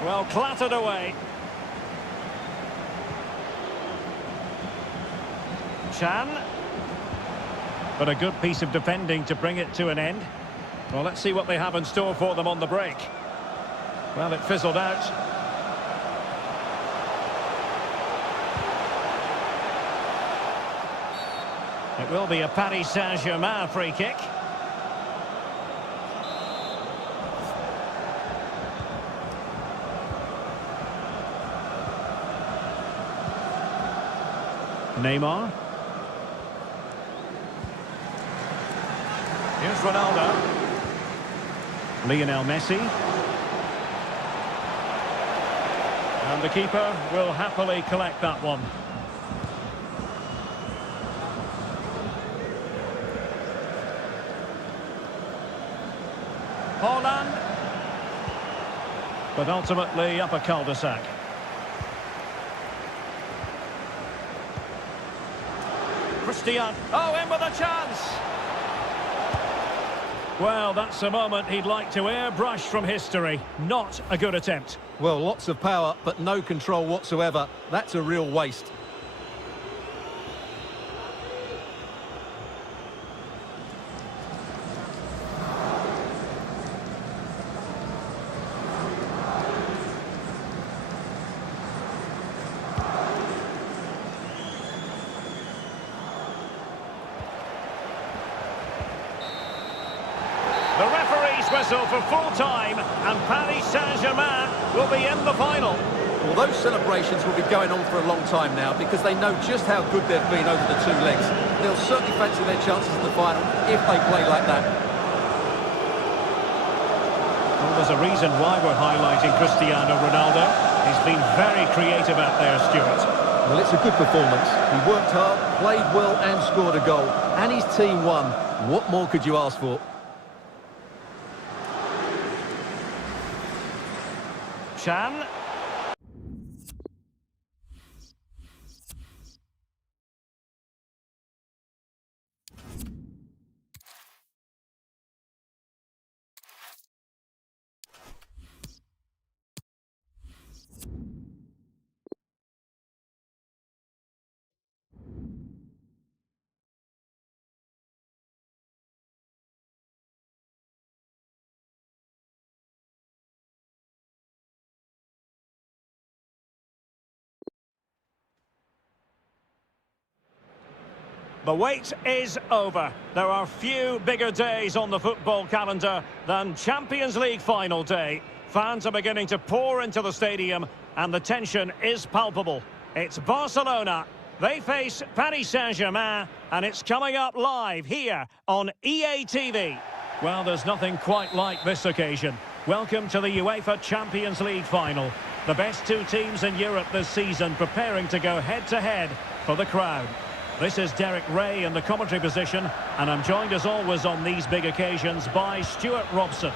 Well, clattered away. Chan. But a good piece of defending to bring it to an end. Well, let's see what they have in store for them on the break. Well, it fizzled out. It will be a Paris Saint-Germain free kick. Neymar. Here's Ronaldo. Lionel Messi. And the keeper will happily collect that one. Holland. But ultimately up a cul-de-sac. Christian. Oh, in with a chance. Well, that's a moment he'd like to airbrush from history. Not a good attempt. Well, lots of power, but no control whatsoever. That's a real waste. The referee's whistle for full time, and Paris Saint-Germain will be in the final. Well, those celebrations will be going on for a long time now because they know just how good they've been over the two legs. They'll certainly fancy their chances in the final if they play like that. Well, there's a reason why we're highlighting Cristiano Ronaldo. He's been very creative out there, Stuart. Well, it's a good performance. He worked hard, played well and scored a goal. And his team won. What more could you ask for? Chan. The wait is over. There are few bigger days on the football calendar than Champions League final day. Fans are beginning to pour into the stadium and the tension is palpable. It's Barcelona. They face Paris Saint-Germain and it's coming up live here on EA TV. Well, there's nothing quite like this occasion. Welcome to the UEFA Champions League final. The best two teams in Europe this season preparing to go head-to-head for the crown. This is Derek Ray in the commentary position, and I'm joined as always on these big occasions by Stuart Robson.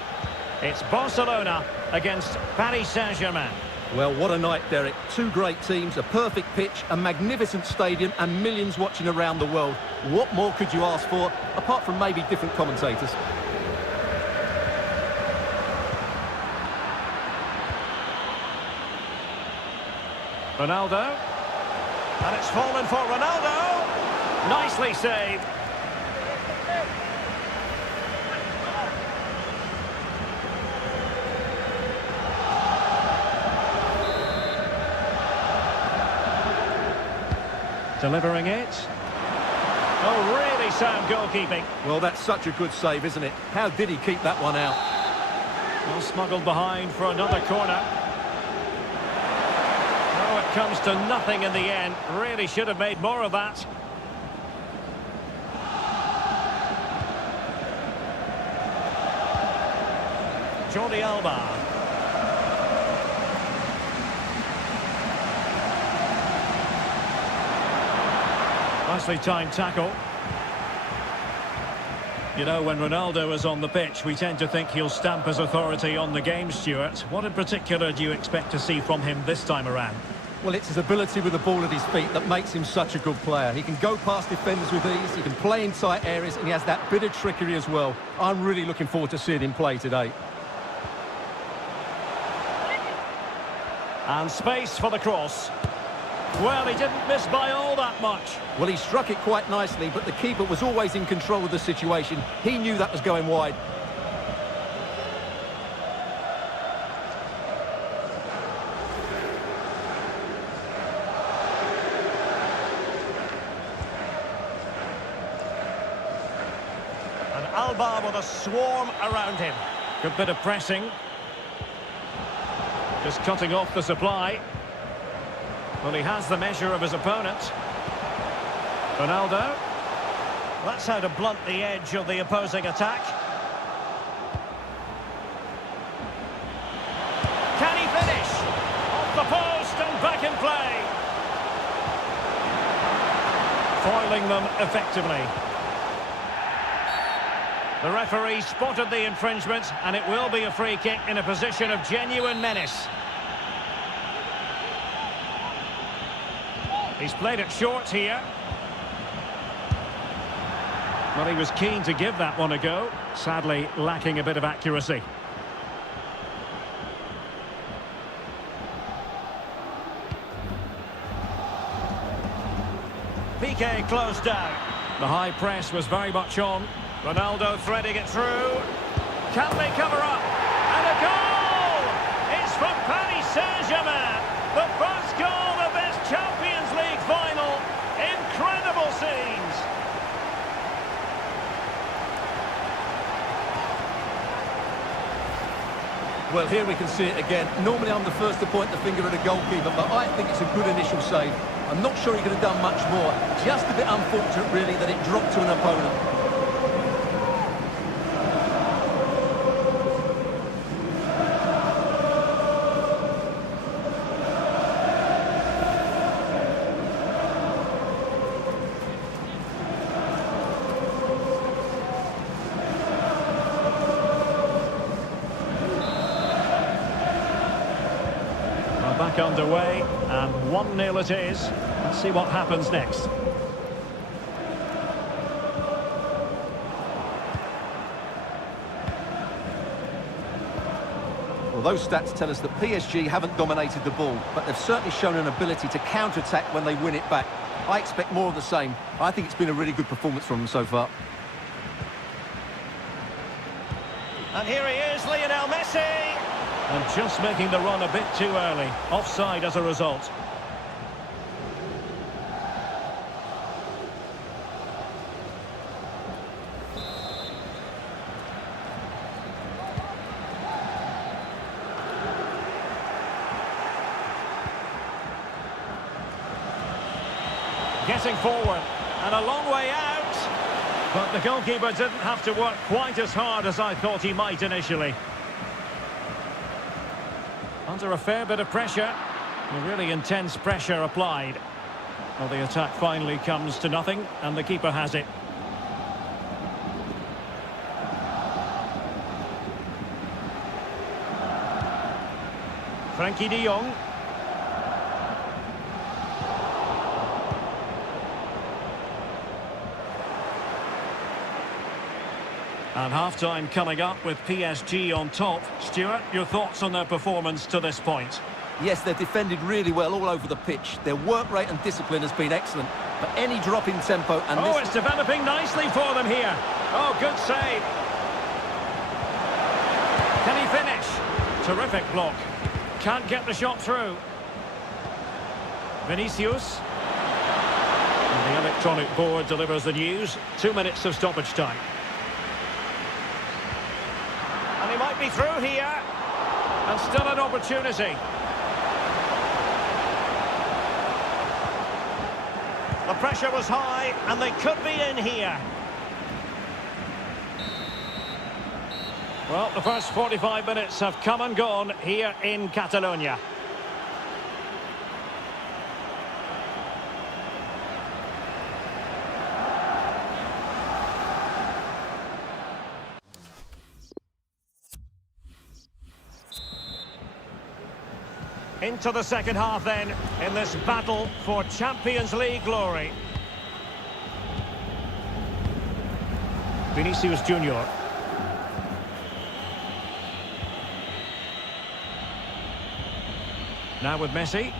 It's Barcelona against Paris Saint-Germain. Well, what a night, Derek. Two great teams, a perfect pitch, a magnificent stadium, and millions watching around the world. What more could you ask for, apart from maybe different commentators? Ronaldo. And it's fallen for Ronaldo. Nicely saved. Delivering it. Oh, really sound goalkeeping. Well, that's such a good save, isn't it? How did he keep that one out? Well, smuggled behind for another corner. Oh, it comes to nothing in the end. Really should have made more of that. Jordi Alba. Nicely timed tackle. You know, when Ronaldo is on the pitch, we tend to think he'll stamp his authority on the game, Stuart. What in particular do you expect to see from him this time around? Well, it's his ability with the ball at his feet that makes him such a good player. He can go past defenders with ease, he can play in tight areas, and he has that bit of trickery as well. I'm really looking forward to seeing him play today. And space for the cross. Well, he didn't miss by all that much. Well, he struck it quite nicely, but the keeper was always in control of the situation. He knew that was going wide. And Alba with a swarm around him. Good bit of pressing. Just cutting off the supply. Well, he has the measure of his opponent. Ronaldo. That's how to blunt the edge of the opposing attack. Can he finish? Off the post and back in play. Foiling them effectively. The referee spotted the infringement, and it will be a free kick in a position of genuine menace. He's played it short here. Well, he was keen to give that one a go. Sadly, lacking a bit of accuracy. Piqué closed down. The high press was very much on. Ronaldo threading it through. Can they cover up? And a goal! It's from Paris Saint-Germain. The first goal of this Champions League final. Incredible scenes. Well, here we can see it again. Normally I'm the first to point the finger at a goalkeeper, but I think it's a good initial save. I'm not sure he could have done much more. Just a bit unfortunate, really, that it dropped to an opponent. Back underway, and 1-0 it is. Let's see what happens next. Well, those stats tell us that PSG haven't dominated the ball, but they've certainly shown an ability to counter-attack when they win it back. I expect more of the same. I think it's been a really good performance from them so far. And here he is, Lionel Messi! And just making the run a bit too early. Offside as a result. Getting forward, and a long way out. But the goalkeeper didn't have to work quite as hard as I thought he might initially. Under a fair bit of pressure, a really intense pressure applied. Well, the attack finally comes to nothing, and the keeper has it. Frankie de Jong. And half-time coming up with PSG on top. Stuart, your thoughts on their performance to this point? Yes, they've defended really well all over the pitch. Their work rate and discipline has been excellent. But any drop in tempo and Oh, it's developing nicely for them here. Oh, good save. Can he finish? Terrific block. Can't get the shot through. Vinicius. And the electronic board delivers the news. 2 minutes of stoppage time. And he might be through here. And still an opportunity. The pressure was high, and they could be in here. Well, the first 45 minutes have come and gone here in Catalonia. Into the second half then, in this battle for Champions League glory. Vinicius Junior. Now with Messi.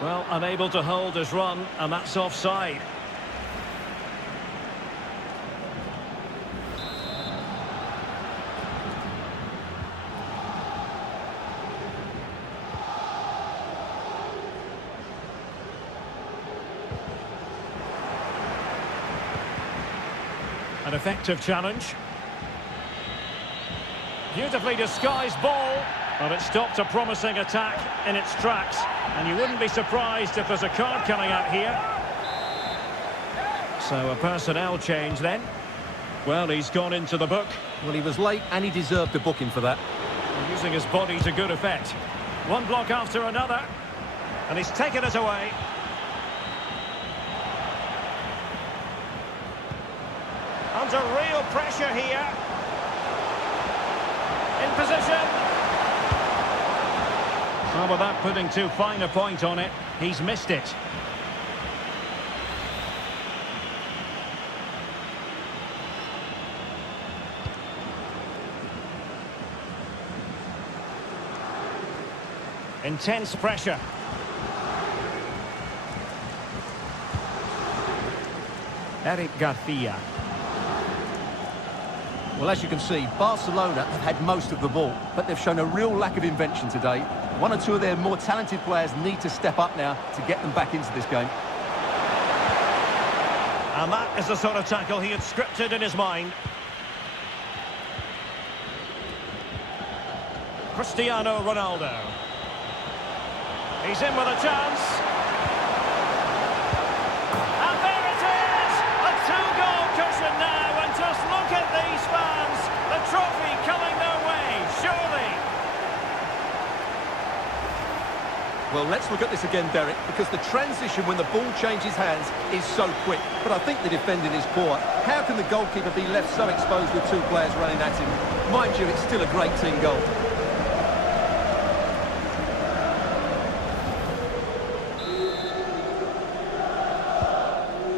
Well, unable to hold his run, and that's offside. An effective challenge. Beautifully disguised ball, but it stopped a promising attack in its tracks. And you wouldn't be surprised if there's a card coming out here. So a personnel change then. Well, he's gone into the book. Well, he was late and he deserved a booking for that. Using his body to good effect. One block after another. And he's taken it away. Under real pressure here. In position. Well, without putting too fine a point on it, he's missed it. Intense pressure. Eric Garcia. Well, as you can see, Barcelona have had most of the ball, but they've shown a real lack of invention today. One or two of their more talented players need to step up now to get them back into this game. And that is the sort of tackle he had scripted in his mind. Cristiano Ronaldo. He's in with a chance. And there it is! A two-goal cushion now, and just look at these fans. The trophy coming their way, surely. Well, let's look at this again, Derek, because the transition when the ball changes hands is so quick. But I think the defending is poor. How can the goalkeeper be left so exposed with two players running at him? Mind you, it's still a great team goal.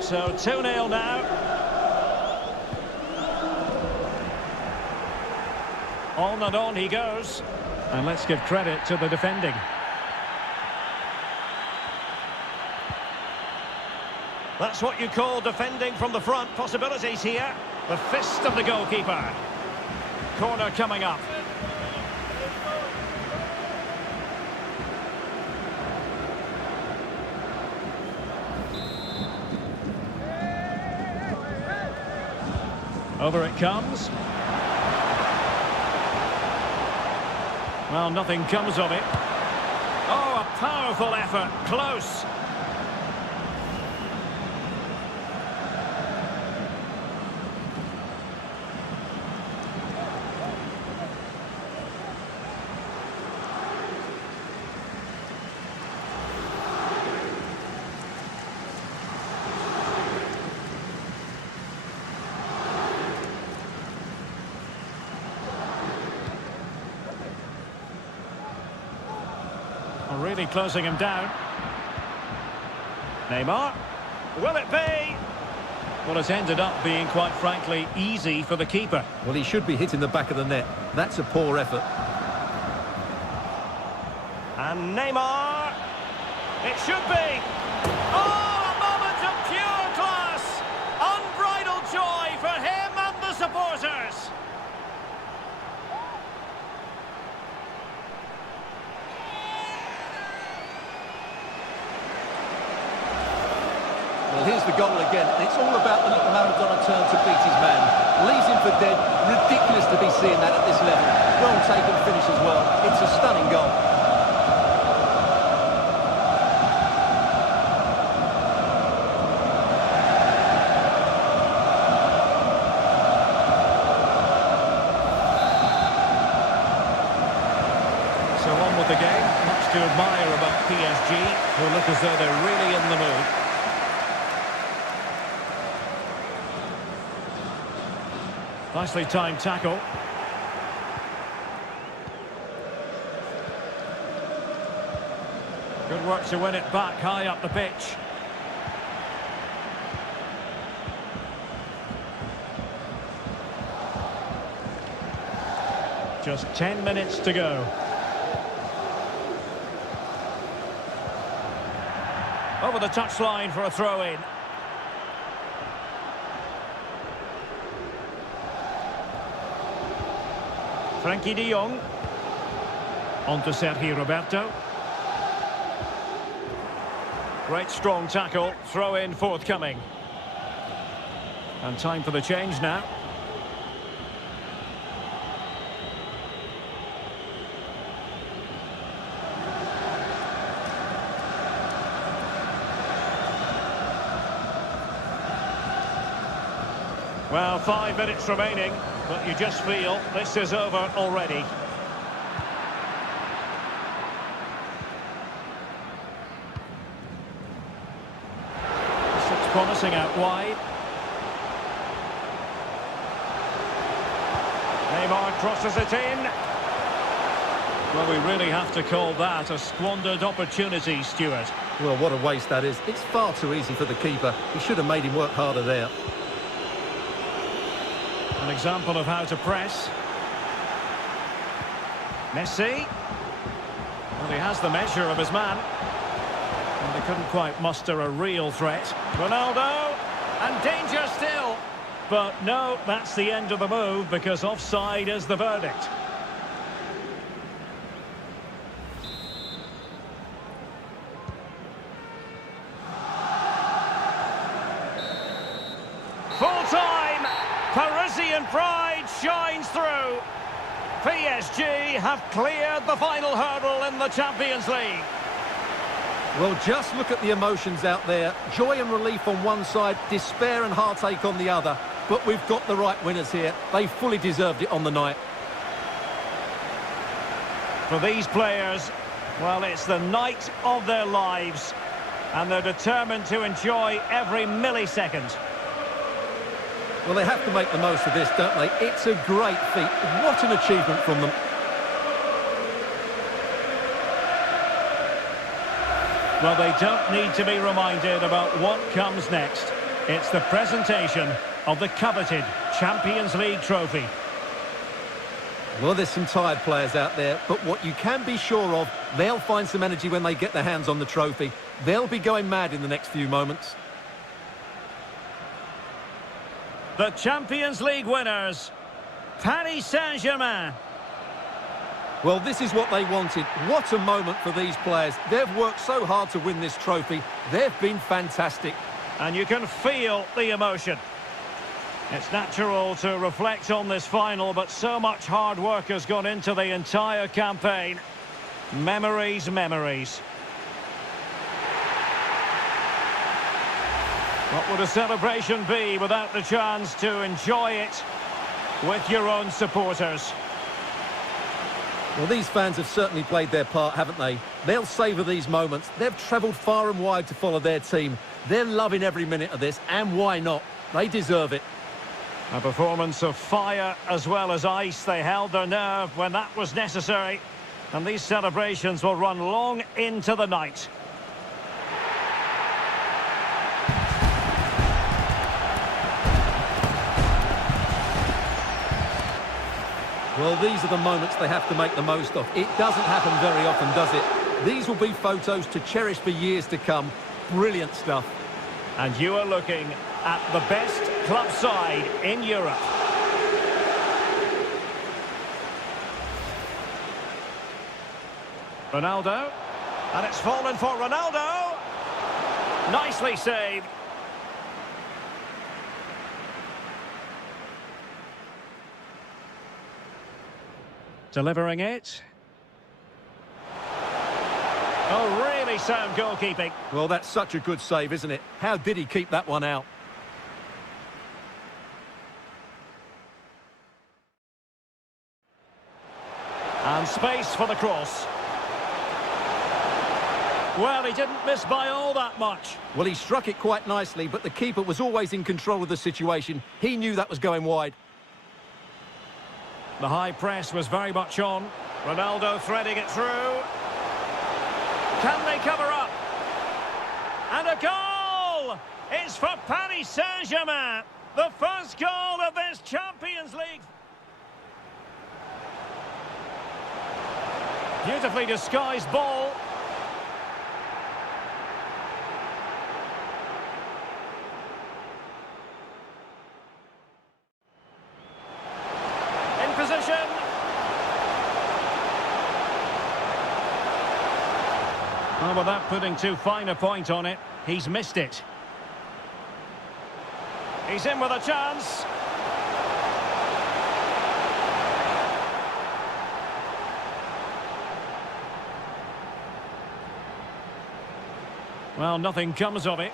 So 2-0 now. On and on he goes. And let's give credit to the defending. That's what you call defending from the front. Possibilities here. The fist of the goalkeeper. Corner coming up. Over it comes. Well, nothing comes of it. Oh, a powerful effort. Close. Really closing him down. Neymar. Will it be? Well, it's ended up being, quite frankly, easy for the keeper. Well, he should be hitting the back of the net. That's a poor effort. And Neymar. It should be. Oh, a moment of pure class. Unbridled joy for him and the supporters. Well, here's the goal again. It's all about the little Maradona turn to beat his man. Leaves him for dead. Ridiculous to be seeing that at this level. Well taken finish as well. It's a stunning goal. So on with the game. Much to admire about PSG, who look as though they're really in the mood. Nicely timed tackle. Good work to win it back high up the pitch. Just 10 minutes to go. Over the touchline for a throw-in. Frankie de Jong. On to Sergio Roberto. Great strong tackle. Throw in forthcoming. And time for the change now. Well, 5 minutes remaining, but you just feel this is over already. This looks promising out wide. Neymar crosses it in. Well, we really have to call that a squandered opportunity, Stuart. Well, what a waste that is. It's far too easy for the keeper. He should have made him work harder there. An example of how to press. Messi. Well, he has the measure of his man. And they couldn't quite muster a real threat. Ronaldo. And danger still. But no, that's the end of the move because offside is the verdict. Full-time. Parisian pride shines through. PSG have cleared the final hurdle in the Champions League. Well, just look at the emotions out there. Joy and relief on one side, despair and heartache on the other. But we've got the right winners here. They fully deserved it on the night. For these players, well, it's the night of their lives. And they're determined to enjoy every millisecond. Well, they have to make the most of this, don't they? It's a great feat. What an achievement from them. Well, they don't need to be reminded about what comes next. It's the presentation of the coveted Champions League trophy. Well, there's some tired players out there, but what you can be sure of, they'll find some energy when they get their hands on the trophy. They'll be going mad in the next few moments. The Champions League winners, Paris Saint-Germain. Well, this is what they wanted. What a moment for these players. They've worked so hard to win this trophy. They've been fantastic. And you can feel the emotion. It's natural to reflect on this final, but so much hard work has gone into the entire campaign. Memories, memories. What would a celebration be without the chance to enjoy it with your own supporters? Well, these fans have certainly played their part, haven't they? They'll savour these moments. They've travelled far and wide to follow their team. They're loving every minute of this, and why not? They deserve it. A performance of fire as well as ice. They held their nerve when that was necessary. And these celebrations will run long into the night. Well, these are the moments they have to make the most of. It doesn't happen very often, does it? These will be photos to cherish for years to come. Brilliant stuff. And you are looking at the best club side in Europe. Ronaldo. And it's fallen for Ronaldo. Nicely saved. Delivering it. Oh, really sound goalkeeping. Well, that's such a good save, isn't it? How did he keep that one out? And space for the cross. Well, he didn't miss by all that much. Well, he struck it quite nicely, but the keeper was always in control of the situation. He knew that was going wide. The high press was very much on. Ronaldo threading it through. Can they cover up? And a goal! It's for Paris Saint-Germain. The first goal of this Champions League. Beautifully disguised ball. Position. Oh, without putting too fine a point on it, he's missed it. He's in with a chance. Well, nothing comes of it.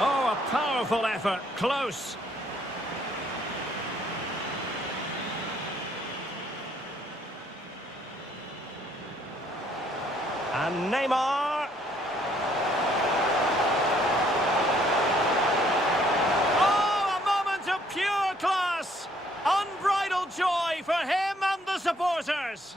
Oh, a powerful effort. Close. And Neymar. Oh, a moment of pure class. Unbridled joy for him and the supporters.